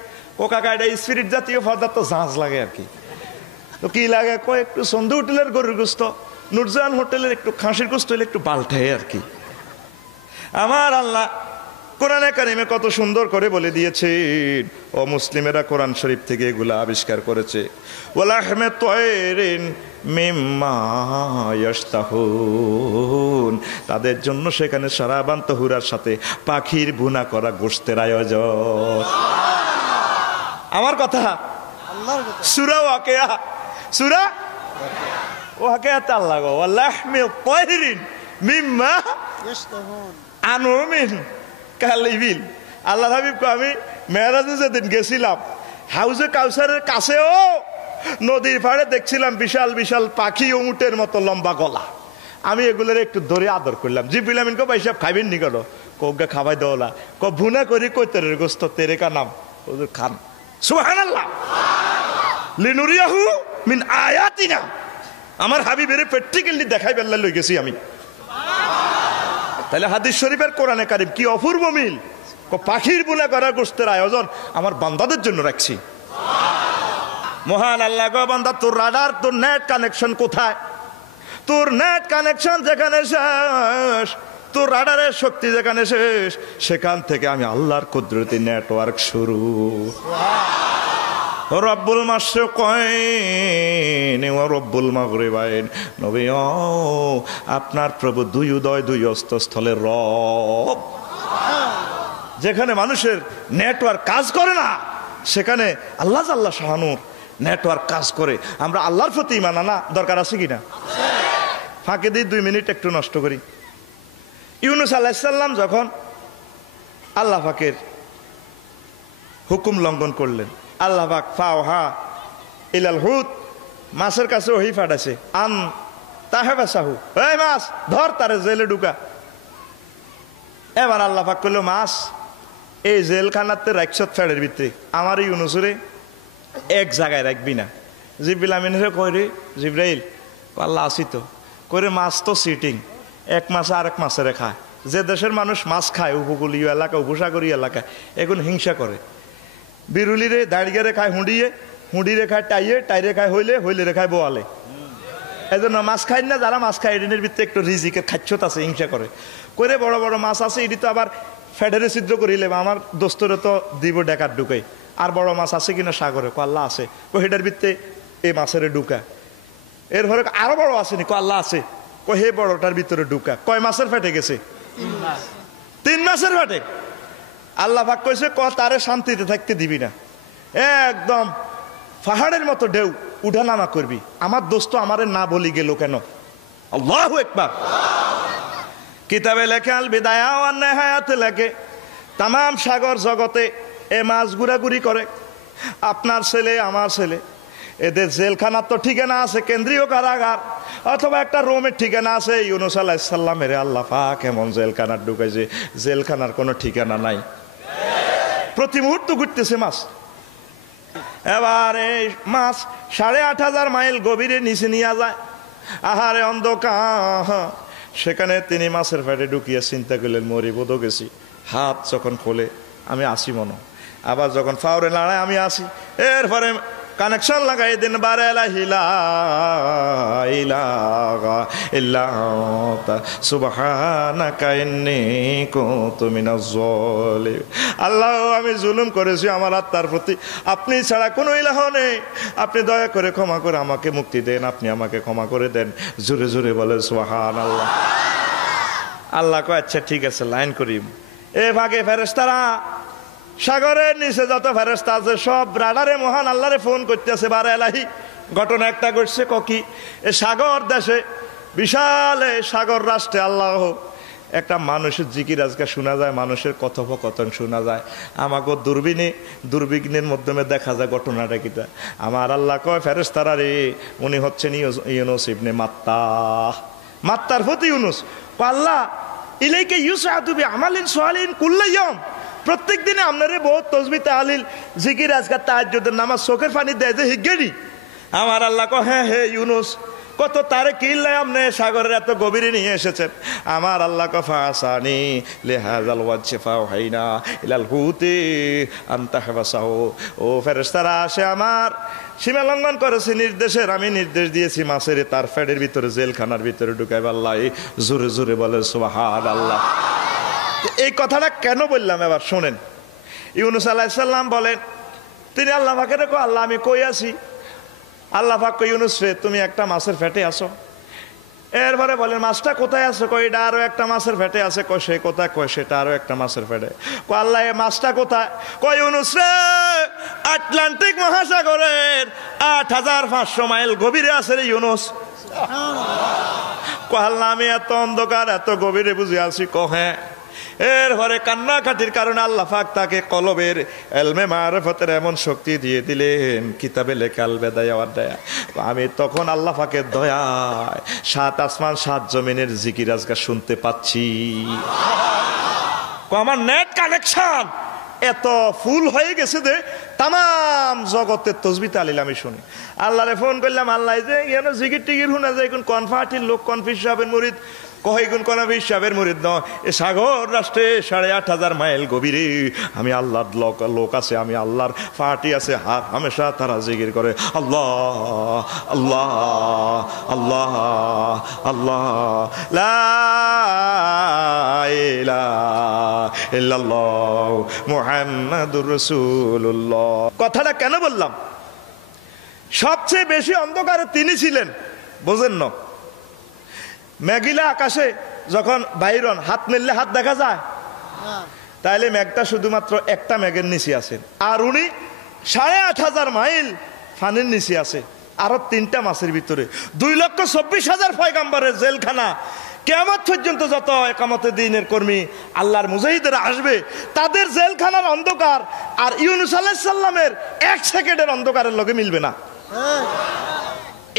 ও কাকা এটা স্পিরিট জাতীয় পদার্থ, ঝাঁঝ লাগে আর কি। তো কি লাগে? কয় একটু সন্ধু হোটেলের গরুর গোস্ত, নুরজান হোটেলের একটু খাসির গোস্ত হলে একটু পাল্টায় আর কি। আমার আল্লাহ কোরআনে কারিমে কত সুন্দর করে বলে দিয়েছেন, ও মুসলিমেরা কোরআন শরীফ থেকে এগুলা আবিষ্কার করেছে। ওয়ালাহমে তয়রিন মিম্মা ইয়াশতাহুন, তাদের জন্য সেখানে সারাবান তহুরার সাথে পাখির ভুনা করা গোশতের আয়োজন। আমার কথা, সূরা ওয়াকিয়া, সূরা ওয়াকিয়াতে আল্লাহ গো ওয়ালাহমে তয়রিন মিম্মা ইয়াশতাহুন আনুমিন কালিবিল। আল্লাহ হাবিব কো আমি মেরাজে যেদিন গেছিলাম, হাউজে কাউসারের কাছেও নদীর পাড়ে দেখছিলাম বিশাল বিশাল পাখি, উটের মতো লম্বা গলা। আমি এগুলোর একটু ধরে আদর করলাম। জিবরিল আমিন কো ভাই সাহেব খাইবেন নি? কেন? কোগা খাওয়াই দেওলা। ক ভুনা করি কৈতরের গোস্ত তেরে কা নাম ওদের খান। সুবহানাল্লাহ। লিনুরিয়াহু মিন আয়াতিনা, আমার হাবিবের প্র্যাকটিক্যালি দেখাই বেল্লা লই গেছি আমি। তাহলে হাদিস শরীফের কোরআনে কারিম কি অপূর্ব মিল। পাখির বুনা করা গোশতের আয়োজন আমার বান্দাদের জন্য রাখছি। মহান আল্লাহ গো বান্দা, তোর রাডার, তোর নেট কানেকশন কোথায়? তোর নেট কানেকশন যেখানে শেষ, তোর রাডারের শক্তি যেখানে শেষ, সেখান থেকে আমি আল্লাহর কুদরতি নেটওয়ার্ক শুরু। রব্বুল মাশরিকাইন ওয়া রব্বুল মাগরিবাইন, নবী ও আপনার প্রভু দুই উদয় দুই অস্তস্থলের রব। যেখানে মানুষের নেটওয়ার্ক কাজ করে না, সেখানে আল্লাহ জাল্লা শাহানুর নেটওয়ার্ক কাজ করে। আমরা আল্লাহর প্রতি ঈমান আনা দরকার আছে কিনা? ফাঁকে দিই 2 মিনিট একটু নষ্ট করি। ইউনূস আলাইহিস সালাম যখন আল্লাহ পাকের হুকুম লঙ্ঘন করলেন, আল্লাহ পাক ফাওহা ইলাল হুত, মাছের কাছে ওহি পাঠাইছে, আন তাহেবাসাহু, এই মাছ ধর, তারে জেলে ঢুকা। এবার আল্লাহ পাক কইল, মাছ এই জেলখানাতে রাখছত ফেড়ের ভিতরে, আমার ইউনূসরে এক জায়গায় রাখবি না। জিবরিল আমিনের কই রে জিবরাইল, আল্লাহ আসি তো করে, মাছ তো সিটিং, এক মাছে আরেক মাছেরে খায়। যে দেশের মানুষ মাছ খায়, উপকূলীয় এলাকা উপসাগরীয় এলাকা, এখন হিংসা করে। বিরুলিরে দাঁড়িয়ে খায় হুঁড়িয়ে, হুঁড়িরে খায় টাইয়ে, টাইরে খায় হইলে, হইলে রে খায় বোয়ালে। এই জন্য মাছ খায় না যারা মাছ খায়, এডিনের ভিতরে একটু রিজিকের খাচ্ছত আছে, হিংসা করে। করে বড় বড় মাছ আছে, এটি তো আবার ফেডারে ছিদ্র করিলে আমার দোস্তরে তো দিব ডেকার ঢুকাই। আর বড় মাছ আছে কিনা সাগরে? আল্লাহ আছে। হেডার ভিতরে এই মাছের ঢুকা। এরপরে আরো বড় আসেনি? আল্লাহ আছে। হে বড়টার ভিতরে ঢুকা। কয় মাছের ফেটে গেছে? 3 মাসের ফেটে। আল্লাহ পাক কইছে তারে শান্তিতে থাকতে দিবি না, একদম পাহাড়ের মতো ঢেউ উঠানামা করবি। আমার দোস্ত আমারে না বলি গেল কেন? আল্লাহু আকবার। কিতাবে লেখে, আল বিদায়া ওয়ান নিহায়াতে লেখে, তামাম সাগর জগতে এ মাছ ঘুরাঘুরি করে। আপনার ছেলে আমার ছেলে, এদের জেলখানার তো ঠিকানা আছে কেন্দ্রীয় কারাগার, অথবা একটা রোমের ঠিকানা আছে। ইউনূস আলাইহিস সালামের আল্লাহ পাক এমন জেলখানার ঢুকাইছে, জেলখানার কোনো ঠিকানা নাই, প্রতি মুহূর্ত ঘুরতেছে মাছ। এবার এই মাছ 8,500 মাইল গভীরে নিচে নিয়ে যায়। আহারে অন্ধকার, সেখানে তিনি মাছের পেটে ঢুকিয়ে চিন্তা করলেন মরি বোধ গেছি। হাত যখন খোলে আমি আসি মনে, আবার যখন ফাউরে নাড়ায় আমি আসি, এরপরে কানেকশন লাগাই দিন বারে আল্লাহ, আমি জুলুম করেছি আমার আত্মার প্রতি, আপনি ছাড়া কোনো ইলাহ নেই, আপনি দয়া করে ক্ষমা করে আমাকে মুক্তি দেন, আপনি আমাকে ক্ষমা করে দেন। জোরে জোরে বলে সুবহানাল্লাহ। আল্লাহ কয় আচ্ছা ঠিক আছে, লাইন করিম। এ ভাগে ফেরেশতারা সাগরের নিচে যত ফেরেশতা আছে সব রাডারে মহান আল্লাহরে ফোন করতেছে বারে এলাহি। ঘটনা একটা ঘটছে কি, এ সাগর দেশে বিশাল সাগর রাষ্ট্রে আল্লাহ একটা মানুষের জিকির আজকে শোনা যায়, মানুষের কথোপকথন শোনা যায়। আমাকে দুর্বিঘ্নের মাধ্যমে দেখা যায় ঘটনাটা কিটা। আমার আল্লাহ কয় ফেরেশতারা রে, উনি হচ্ছেন ইউনূস ইবনে মাত্তার প্রতি ইউনূস। আল্লাহ ইলাইকা ইউসআদু বিআমালিন সালিহিন কুল্লা ইয়াওম, প্রত্যেক দিনে আপনারে বহুত তসবিহ তাহলিল জিকির আজকার তাহাজ্জুদের নামাজ চোখের পানি দেয় যে হিজ্ঞেনি। আমার আল্লাহ কয় হ্যাঁ হে ইউনূস, কত তারে কিল্লাই আপনি সাগরের এত গভীরে নিয়ে এসেছেন। আমার আল্লাহ কয় ফাসানি লিহাযাল ওয়াজফা হাইনা ইলাল হুতি আনতা হাবাসাহু। ও ফেরেশতারা আসে আমার সীমা লঙ্ঘন করেছে নির্দেশের, আমি নির্দেশ দিয়েছি মাছের তার ফ্যাডের ভিতরে জেলখানার ভিতরে ঢুকাই। আল্লাহ জোরে জোরে বলে সুবহানাল্লাহ। এই কথাটা কেন বললাম এবার শোনেন। ইউনূস আলাইহিস সালাম বলেন, তিনি আল্লাহ পাকে দেখো, আল্লাহ আমি কই আছি? আল্লাহ পাক কই ইউনূস রে তুমি একটা মাছের ফেটে আসো। এরপরে বলেন মাছটা কোথায় আছে? কই এটা আরো একটা মাছের ফেটে আছে। কই সে কোথায়? কই সেটা আরো একটা মাছের ফেটে। কই আল্লাহ এই মাছটা কোথায়? কই ইউনূস রে আটলান্টিক মহাসাগরের 8,500 মাইল গভীরে আছে রে ইউনূস। কই আল্লাহ আমি এত অন্ধকার এত গভীরে বুঝে আছি? কো হ্যাঁ। এরপরে কান্নাকাটির কারণে আল্লাহ পাক তাকে কলবের ইলমে মারিফতের এমন শক্তি দিয়ে দিলেন, কিতাবে লেখা আল বেদায়া ওয়াদ দায়া। আমি তখন আল্লাহ পাকের দয়ায় 7 আসমান 7 জমিনের জিকির আজকে শুনতে পাচ্ছি। আমার নেট কানেকশন এত ফুল হয়ে গেছে যে তামাম জগতের তসবিহ তাহলিল আমি শুনি। আল্লাহরে ফোন করলাম, আল্লাহ যে কেন জিকির টিকির শুনা যায়, কোন কনফার্টির লোক কনফিস সাহেবের মুরিদ কহিগুন কোন সাহেবের মুরিদ ন, এ সাগর রাষ্ট্রে 8,500 মাইল গভীরে আমি আল্লাহর লোক আছে, আমি আল্লাহর পার্টি আছে, হামেশা তারা জিকির করে আল্লাহ আল্লাহ আল্লাহ আল্লাহ লা ইলাহা ইল্লাল্লাহ মুহাম্মাদুর রাসূলুল্লাহ। কথাটা কেন বললাম? সবচেয়ে বেশি অন্ধকারে তিনি ছিলেন, বোঝেন না? মেঘিলা আকাশে যখন বাইরন হাত মেললে হাত দেখা যায়, তাইলে মেঘটা শুধুমাত্র একটা মেঘের নিচে আছেন, আর উনি 8,500 মাইল ফানির নিচে আছে, আরো 3টা মাছের ভিতরে 2,24,000 পয়গাম্বরের জেলখানা। কিয়ামত পর্যন্ত যত একামতের দিনের কর্মী আল্লাহর মুজাহিদরা আসবে, তাদের জেলখানার অন্ধকার আর ইউনূস আলাইহিস সালামের 1 সেকেন্ডের অন্ধকারের লগে মিলবে না।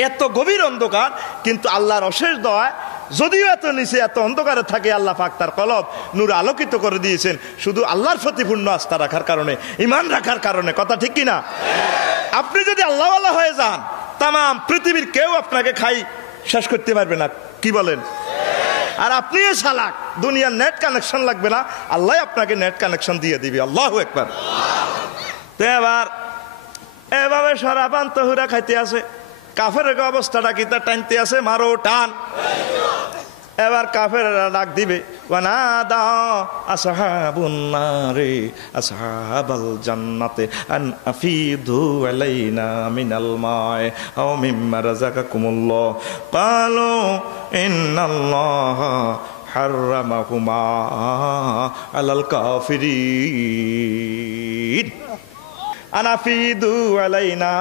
এত গভীর অন্ধকার, কিন্তু আল্লাহর অশেষ দয়ায় যদিও এত নিচে এত অন্ধকারে থাকে, আল্লাহ পাক তার কলব নূর আলোকিত করে দিয়েছেন, শুধু আল্লাহর প্রতি পূর্ণ আস্থা রাখার কারণে, ঈমান রাখার কারণে। কথা ঠিক কিনা? আপনি যদি আল্লাহওয়ালা হয়ে যান, তামাম পৃথিবীর কেউ আপনাকে খাই শেষ করতে পারবে না। কি বলেন? আর আপনি চালাক, দুনিয়ার নেট কানেকশন লাগবে না, আল্লাহ আপনাকে নেট কানেকশন দিয়ে দিবে। আল্লাহু আকবার। তো এবার এভাবে শরাবান তহুরা খাইতে আছে, কাফের অবস্থাটা কি তা টানতে আছে, মারো টান। এবার কাফেররা ডাক দিবে, ওয়ানাদা আসহাবুন নারি আসহাবাল জান্নাতি আন আফিদু আলাইনা মিনাল মা'i আও মিম্মা রাযাকাকুমুল্লাহ ক্বালু ইন্নাল্লাহা হাররামাহুমা আলাল কাফিরিন। আনাফিদু আলাইনা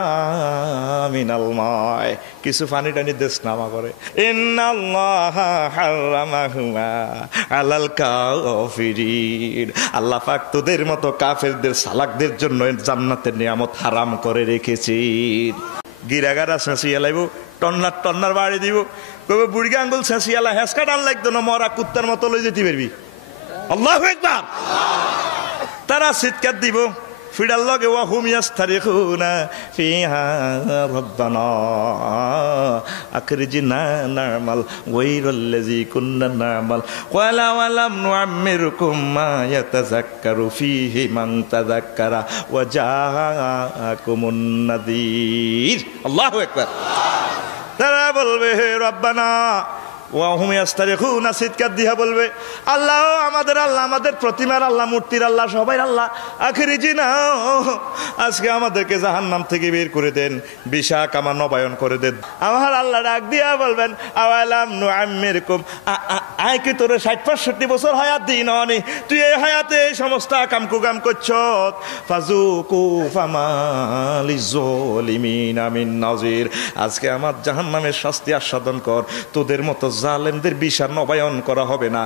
মিনাল মায়, কিছু পানি টানি দেশ নামা করে। ইন্নাল্লাহা হারামাহুমা আলাল কাফিরিন, আল্লাহ পাক তোদের মতো কাফেরদের সালাকদের জন্য জান্নাতের নিয়ামত হারাম করে রেখেছেন। গিরাগারা শেষিয়া লাইব, টন্নার টন্নার বাড়ি দিব, কবে বুড়ি আঙ্গুল শেষিয়ালা হেসকা টান লাগতো না, মরা কুত্তার মতো লই যেতে পারবি। আল্লাহু আকবার। তারা চিৎকার দিব ফিডার লগে ওয়া হুম ইয়াস্তারিখুনা ফিহা রাব্বানা আখরিজনা না'মাল গায়রাল্লাযী কুন্না না'মাল ওয়ালা ওয়ালাম নুআম্মিরকুম মা ইয়াতাযাক্কারু ফীহি মান তাযাক্কারা ওয়া জাআকুমুন নাযীর। আল্লাহু আকবার। তারা বলবে হে রব্বানা ওয়া হুম ইয়াস্তারিখুনা, চিৎকার দিয়া বলবে আল্লাহ আমাদের আল্লাহ, আমাদের প্রতিমার আল্লাহ, মূর্তির আল্লাহ, সবাই আল্লাহ, আখিরিজিনা আজকে আমাদেরকে জাহান্নাম থেকে বের করে দেন, বিশাক আমার নবায়ন করে দেন। আমার আল্লাহ ডাক দিয়া বলবেন আওয়ালাম নুআম্মিরকুম, আয় কি তোরে ৬০-৬৫ বছর হায়াত দিই ননি, তুই এই হায়াতে এই সমস্ত কাম কুকাম করছ, ফাযুকু ফামা লিয-যালিমিনা মিন নাযির, আজকে আমার জাহান্নামের শাস্তি আস্বাদন কর, তোদের মতো জালেমদের বিচার নবায়ন করা হবে না,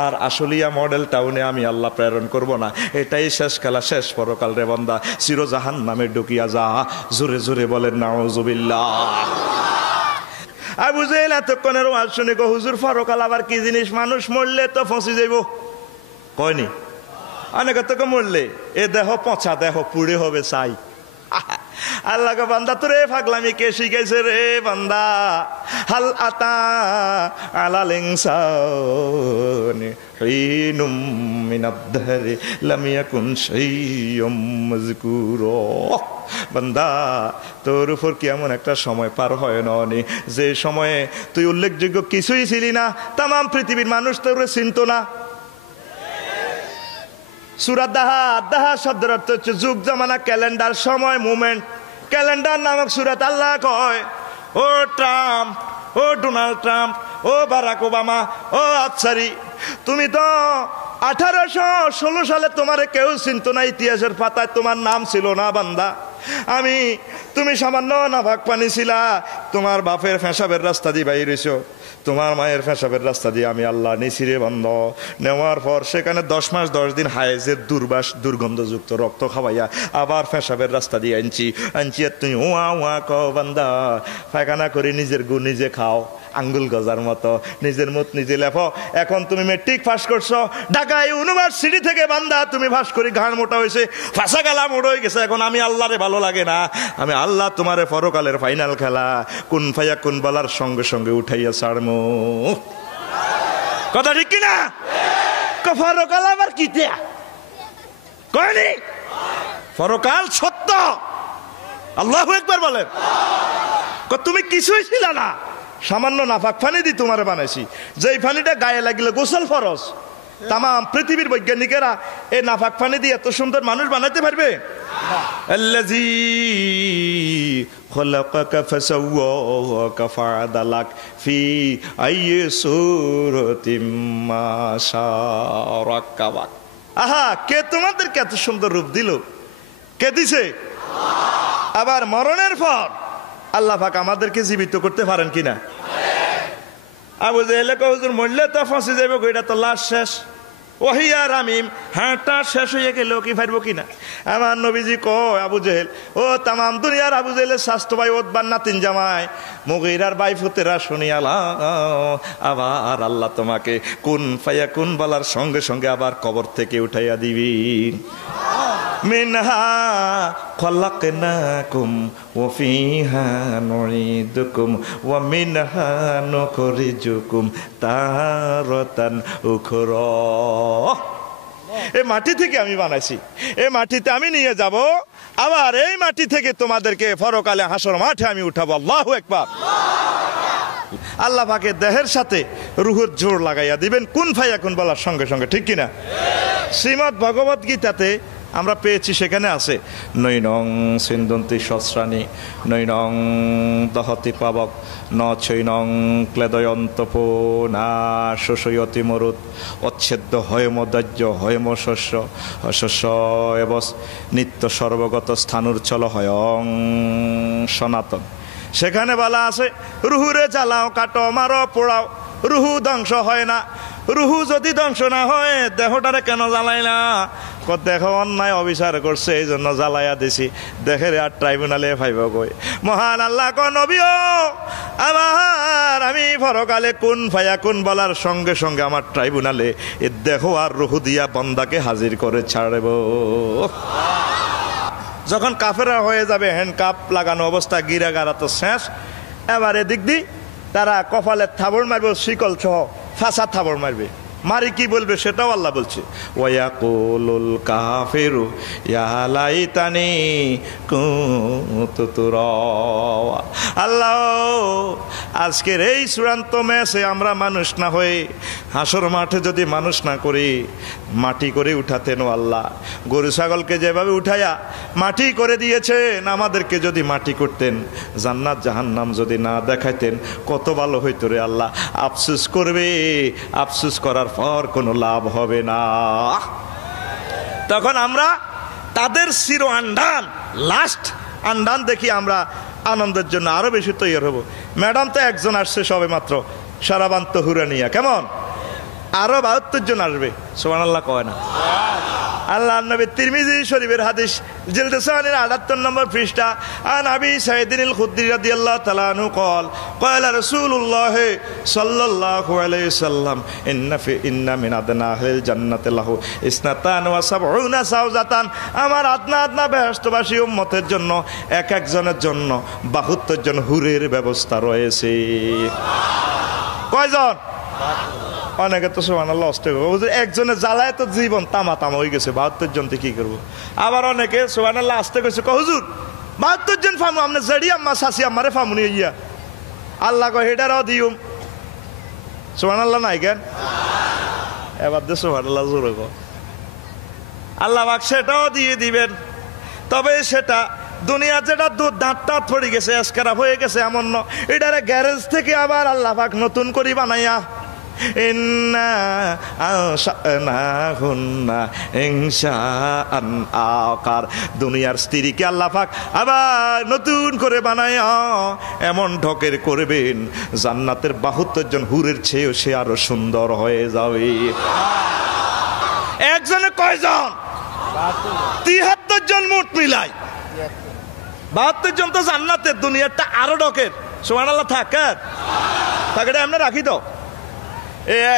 আর আশুলিয়া মডেল টাউনে আমি আল্লাহ প্রেরণ করব না, এটাই শেষ খেলা, শেষ পরকাল রে বান্দা, চির জাহান্নামে ঢুকিয়া যা। জোরে জোরে বলেন নাউজুবিল্লাহ। আবু জেহেল এতক্ষণের ওয়াজ শুনে গো হুজুর পরকাল আবার কি জিনিস, মানুষ মরলে তো ফসি যাইব, কয়নি অনেক তো মরলে এ দেহ পচা দেহ পুড়ে হবে চাই। আল্লাহ গো বান্দা তোরে পাগলামি কে শিখাইছে রে বান্দা, হাল আতা আলাল ইনসানি হিনুম মিনাদ দাহরি লাম ইয়াকুন শাইয়্যুম মাযকুরা। বান্দা তোর উপর কি এমন একটা সময় পার হয় ননি যে সময়ে তুই উল্লেখযোগ্য কিছুই ছিলি না, তাম পৃথিবীর মানুষ তোর চিনত না। সূরা দাহা, দাহা শব্দের অর্থ হচ্ছে যুগ জামানা, ক্যালেন্ডার, সময়, মুমেন্ট। ক্যালেন্ডার নামক সূরাত আল্লাহ কয় ও ট্রাম্প, ও ডোনাল্ড ট্রাম্প, ও বারাক ওবামা, ও আচ্ছারি, তুমি তো 1816 সালে তোমারে কেউ চিনত না, ইতিহাসের পাতায় তোমার নাম ছিল না বান্দা। তুমি সামান্য নাভাগ পানি ছিলা, তোমার বাপের ফেসাবের রাস্তা দিয়ে বাইর হইছ, তোমার মায়ের ফেসাবের রাস্তা দিয়ে আমি আল্লাহ নিছি রে বন্ধ। নেওয়ার পর সেখানে 10 মাস 10 দিন হায়েজের দুর্বাস দুর্গন্ধযুক্ত রক্ত খাওয়াইয়া আবার ফেসাবের রাস্তা দিয়ে আনছি আর তুমি ওয়া ওয়া কও বান্দা, পায়খানা করে নিজের গু নিজে খাও, আঙ্গুল গজার মতো নিজের মুখ নিজে লেফো। এখন তুমি মেট্রিক পাস করছো ঢাকা ইউনিভার্সিটি থেকে বান্দা, তুমি পাস করি ঘাড় মোটা হয়েছে, ফাঁসা গালা মোটা হয়ে গেছে, এখন আমি আল্লাহরে ভালো লাগে না, আমি আল্লাহ তোমারে পরকালের ফাইনাল খেলা কুন ফায়া কুন বলার সঙ্গে সঙ্গে উঠাইয়া ছাড়মু। কথা ঠিক কিনা? পরকাল আবার কি কয়নি, পরকাল সত্য। আল্লাহু আকবার বলেন। তুমি কিছুই ছিল না, সামান্য নাফাক ফানি দি তোমার বানাইছি, যেই ফানিটা গায়ে লাগিলে গোসল ফরজ। তাম পৃথিবীর বৈজ্ঞানিকেরা এই নাফাক ফানি দিয়ে এত সুন্দর মানুষ বানাইতে পারবে? আল্লাযী খালাকাকা ফাসাওয়াকা ফাআদালাক ফি আইয়ি সূরাতিম মা শাআ রাক্কাবাক। আহা, কে তোমাদেরকে এত সুন্দর রূপ দিল? কে দিছে? আবার মরণের পর আল্লাহ পাক আমাদেরকে জীবিত করতে পারেন কিনা? আবু জেহেল হুজুর মরলে তো ফাঁসি যাবে, এটা তো লাশ শেষ, ওহিয়া রামিম, হাঁটা শেষ হয়ে গেল কি পারবো কিনা? আমার নবীজি কয় আবু জেহেল, ও তাম দুনিয়ার আবু জেহেলের স্বাস্থ্য ভাই ওতবার নাতিন জামাই মুগীরার ভাই ফুতেরা শুনিয়ালা, আবার আল্লাহ তোমাকে কুন ফায়া কুন বলার সঙ্গে সঙ্গে আবার কবর থেকে উঠাইয়া দিবি। মিনহা খলাকনাকুম ওয়া ফিহা নুঈদুকুম ওয়া মিনহা নুখরিজুকুম তারাতান উখরা। এই মাটি থেকে আমি বানাইছি, এই মাটিতে আমি নিয়ে যাব, আবার এই মাটি থেকে তোমাদেরকে পরকালে হাসর মাঠে আমি উঠাবো। আল্লাহু আকবার। আল্লাহ পাকের দেহের সাথে রুহের জোর লাগাইয়া দিবেন কুন ফায়াকুন বলার সঙ্গে সঙ্গে, ঠিক কিনা? শ্রীমদ্ ভগবত গীতাতে আমরা পেয়েছি সেখানে আছে নৈনং সিন্ধন্তি সস্রাণী নৈনং দহতি পাবক ন ছৈনং ক্লেদয়ন্তপো না শোষয়তি মরুত অচ্ছেদ্য হয়মদার্য হয়ম শস্য শস্য এবস নিত্য সর্বগত স্থানুর্চল হয়ং সনাতন। সেখানে বলা আছে রুহুরে জ্বালাও কাটো মারো পোড়াও, রুহু ধ্বংস হয় না। রুহু যদি ধ্বংস না হয় দেহটারে কেন জ্বালাই না? দেহ অন্যায় অবিচার করছে এই জন্য জ্বালাইয়া দিছি, দেখের আর ট্রাইব্যুনালে ফাইব কই। মহান আল্লাহ ক নবীও আমার আমি পরকালে কোন ফায়া কোন বলার সঙ্গে সঙ্গে আমার ট্রাইব্যুনালে এ দেহ আর রুহু দিয়া বন্দাকে হাজির করে ছাড়ব। যখন কাফেরা হয়ে যাবে হ্যান্ডকাপ লাগানো অবস্থা গিরাগারা তো শেষ, এবার এদিক দি তারা কপালে থাবড় মারবে শিকল সহ ফাঁসা থাবড় মারবে। মারি কি বলবে সেটাও আল্লাহ বলছে ওয়াকুলুল কাফিরু ইয়া লাইতানি কুনতু তুরাবা। আল্লাহ আজকের এই চূড়ান্ত ম্যাচে আমরা মানুষ না হয়ে হাসর মাঠে যদি মানুষ না করি মাটি করে উঠাতেন ও আল্লাহ। গরু ছাগলকে যেভাবে উঠাইয়া মাটি করে দিয়েছেন আমাদেরকে যদি মাটি করতেন, জান্নাত জাহান্নাম যদি না দেখাইতেন কত ভালো হইতো রে আল্লাহ। আফসোস করবে, আফসোস করার পর কোনো লাভ হবে না। তখন আমরা তাদের চির আন্ডান লাস্ট আন্ডান দেখি আমরা আনন্দের জন্য আরো বেশি তৈরি হব। ম্যাডাম তো একজন আসছে সবে মাত্র, সারাবান তহুরানিয়া, কেমন আরো 72 জন আসবে। সুবহানাল্লাহ কয় না? আল্লাহ নবী তিরমিজি শরীফের হাদিস জিলদ সানির 78 নম্বর পৃষ্ঠা আন আবি সাইদিন আল খুদরি রাদিয়াল্লাহু তাআলা আনহু قال قال رسول الله صلى الله عليه وسلم ইন্না মিন আদনা আহলিল জান্নাতি লাহু ইসনাতান ওয়া সাবউনা সাওজাতান। আমার আদনা আদনা বেহেশতবাসী উম্মতের জন্য এক একজনের জন্য 72 জন হুরের ব্যবস্থা রয়েছে। কয়জন? অনেকে তো সুবহানাল্লাহ অস্তে একজনের জ্বালায় তো জীবন তামা তামা হয়ে গেছে, 72 জন কি করবো। আবার অনেকে সুবহানাল্লাহ আসতে কইছে হুজুর 72 জন ফামু আমনে জড়ি আম্মা শাসি আমারে ফামুনি ইয়া আল্লাহ কয় হেডারও দিউম। সুবহানাল্লাহ নাই কেন? এবার দে সুবহানাল্লাহ জোরে কো। আল্লাহ পাক সেটাও দিয়ে দিবেন, তবে সেটা দুনিয়া যেটা দাঁত টাত পড়ে গেছে এসকারা হয়ে গেছে এমন ন, এটারে গ্যারেজ থেকে আবার আল্লাহ পাক নতুন করে বানাইয়া ইন্না আনশানাহুন্না ইনশাআন আকার। দুনিয়ার স্ত্রীকে আল্লাহ পাক আবার নতুন করে বানায় এমন ঢকের করবেন জান্নাতের 72 জন হুরের চেয়েও সে আরো সুন্দর হয়ে যাবে। একজনে কয়জন? 73 জন মোট মিলাই 72 জন তো জান্নাতের, দুনিয়ারটা আরো ঢকের। সুবহানাল্লাহ থাকে আমরা রাখি তো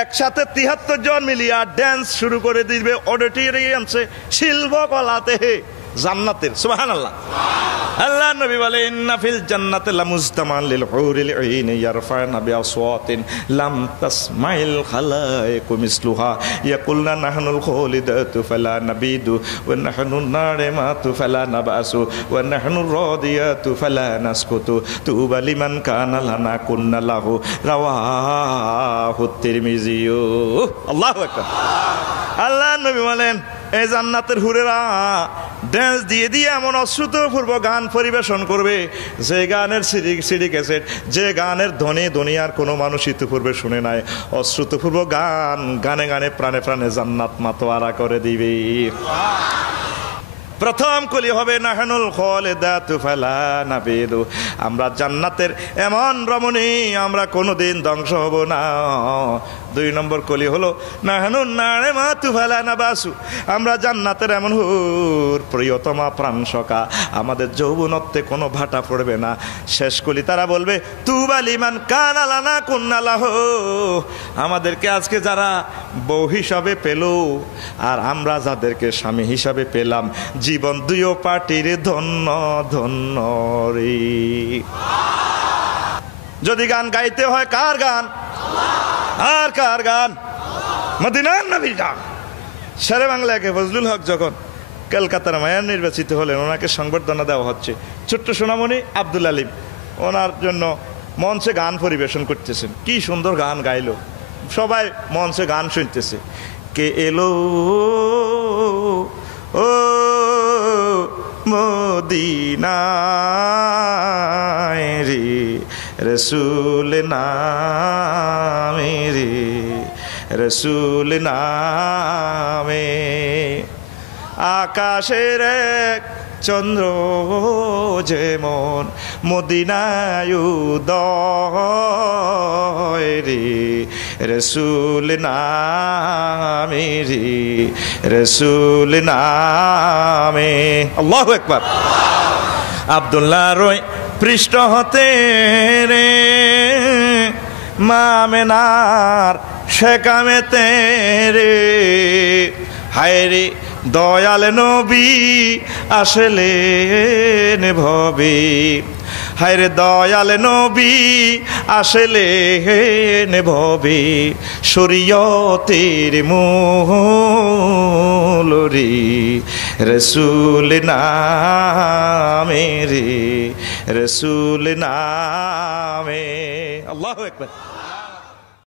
একসাথে 73 জন মিলিয়া ড্যান্স শুরু করে দিবে অডিটোরিয়ামসে শিল্পকলাতে জান্নাতের। সুবহানাল্লাহ। আল্লাহ নবী বলে ইন্না ফিল জান্নাতি লামুজতামান লিল হুরিল আইন ইয়ারফানা বিআসওয়াতিন লাম তাসমাইল খালাইকু মিসলুহা ইয়াকুলনা নাহনুল খালিদাতু ফালা নাবিদু ওয়া নাহনুন নারিমাতু ফালা নাবাসু ওয়া নাহনুর রাদিয়াতু ফালা নাসকুতু তুবা লিমান কানা লানা কুন্না লাহু রাওয়াহু তিরমিজি। আল্লাহু আকবার। আল্লাহ নবী বলেন এই জান্নাতের হুরেরা ড্যান্স দিয়ে দিয়ে এমন অশ্রুতপূর্ব গান পরিবেশন করবে যে গানের সিডি ক্যাসেট, যে গানের ধ্বনি দুনিয়ার কোনো মানুষ ইতিপূর্বে শুনে নাই। অশ্রুতপূর্ব গান গানে গানে প্রাণে প্রাণে জান্নাত মাতোয়ারা করে দিবে। প্রথম কলি হবে নাহনুল খালিদাতু ফালা নাবিদু। আমরা জান্নাতের এমন রমণী আমরা কোনোদিন ধ্বংস হব না। 2 নম্বর কলি হলো নাহনুন নারিমাতু ফালা নাবাসু। আমরা জান্নাতের এমন হুর প্রিয়তমা প্রাণসকা, আমাদের যৌবনত্বে কোনো ভাটা পড়বে না। শেষ কলি তারা বলবে তুবা লিমান কানা লানা কুন্না লাহু। আমাদেরকে আজকে যারা বউ হিসাবে পেল আর আমরা যাদেরকে স্বামী হিসাবে পেলাম, জীবন দুইও পার্টির ধন্য ধন্য রে। যদি গান গাইতে হয় কার গান? আর কার গান? মদিনার নবীর গান। শেরে বাংলাকে ফজলুল হক যখন কলকাতার মেয়র নির্বাচিত হলেন, ওনাকে সংবর্ধনা দেওয়া হচ্ছে। ছোট্ট সোনামণি আব্দুল আলিম ওনার জন্য মঞ্চে গান পরিবেশন করতেছেন। কি সুন্দর গান গাইলো, সবাই মঞ্চে গান শুনতেছে। কে এলো ও মদিনায় রে রসুল নামে রে রসুল নামে আকাশের এক চন্দ্র যেমন মদিনায় উদয় রে রসুল নামে রে রসুল নামে আল্লাহু আকবার। আব্দুল্লাহ রই পৃষ্ঠ হতে রে মামেনার শেকামেতে রে হায় রে দয়াল নবী আসলেন ভবে হায় রে দয়াল নবী আসলেন ভবে শরীয়তের মূল রে রসুল নামে রে রসুল নামে আল্লাহু আকবার।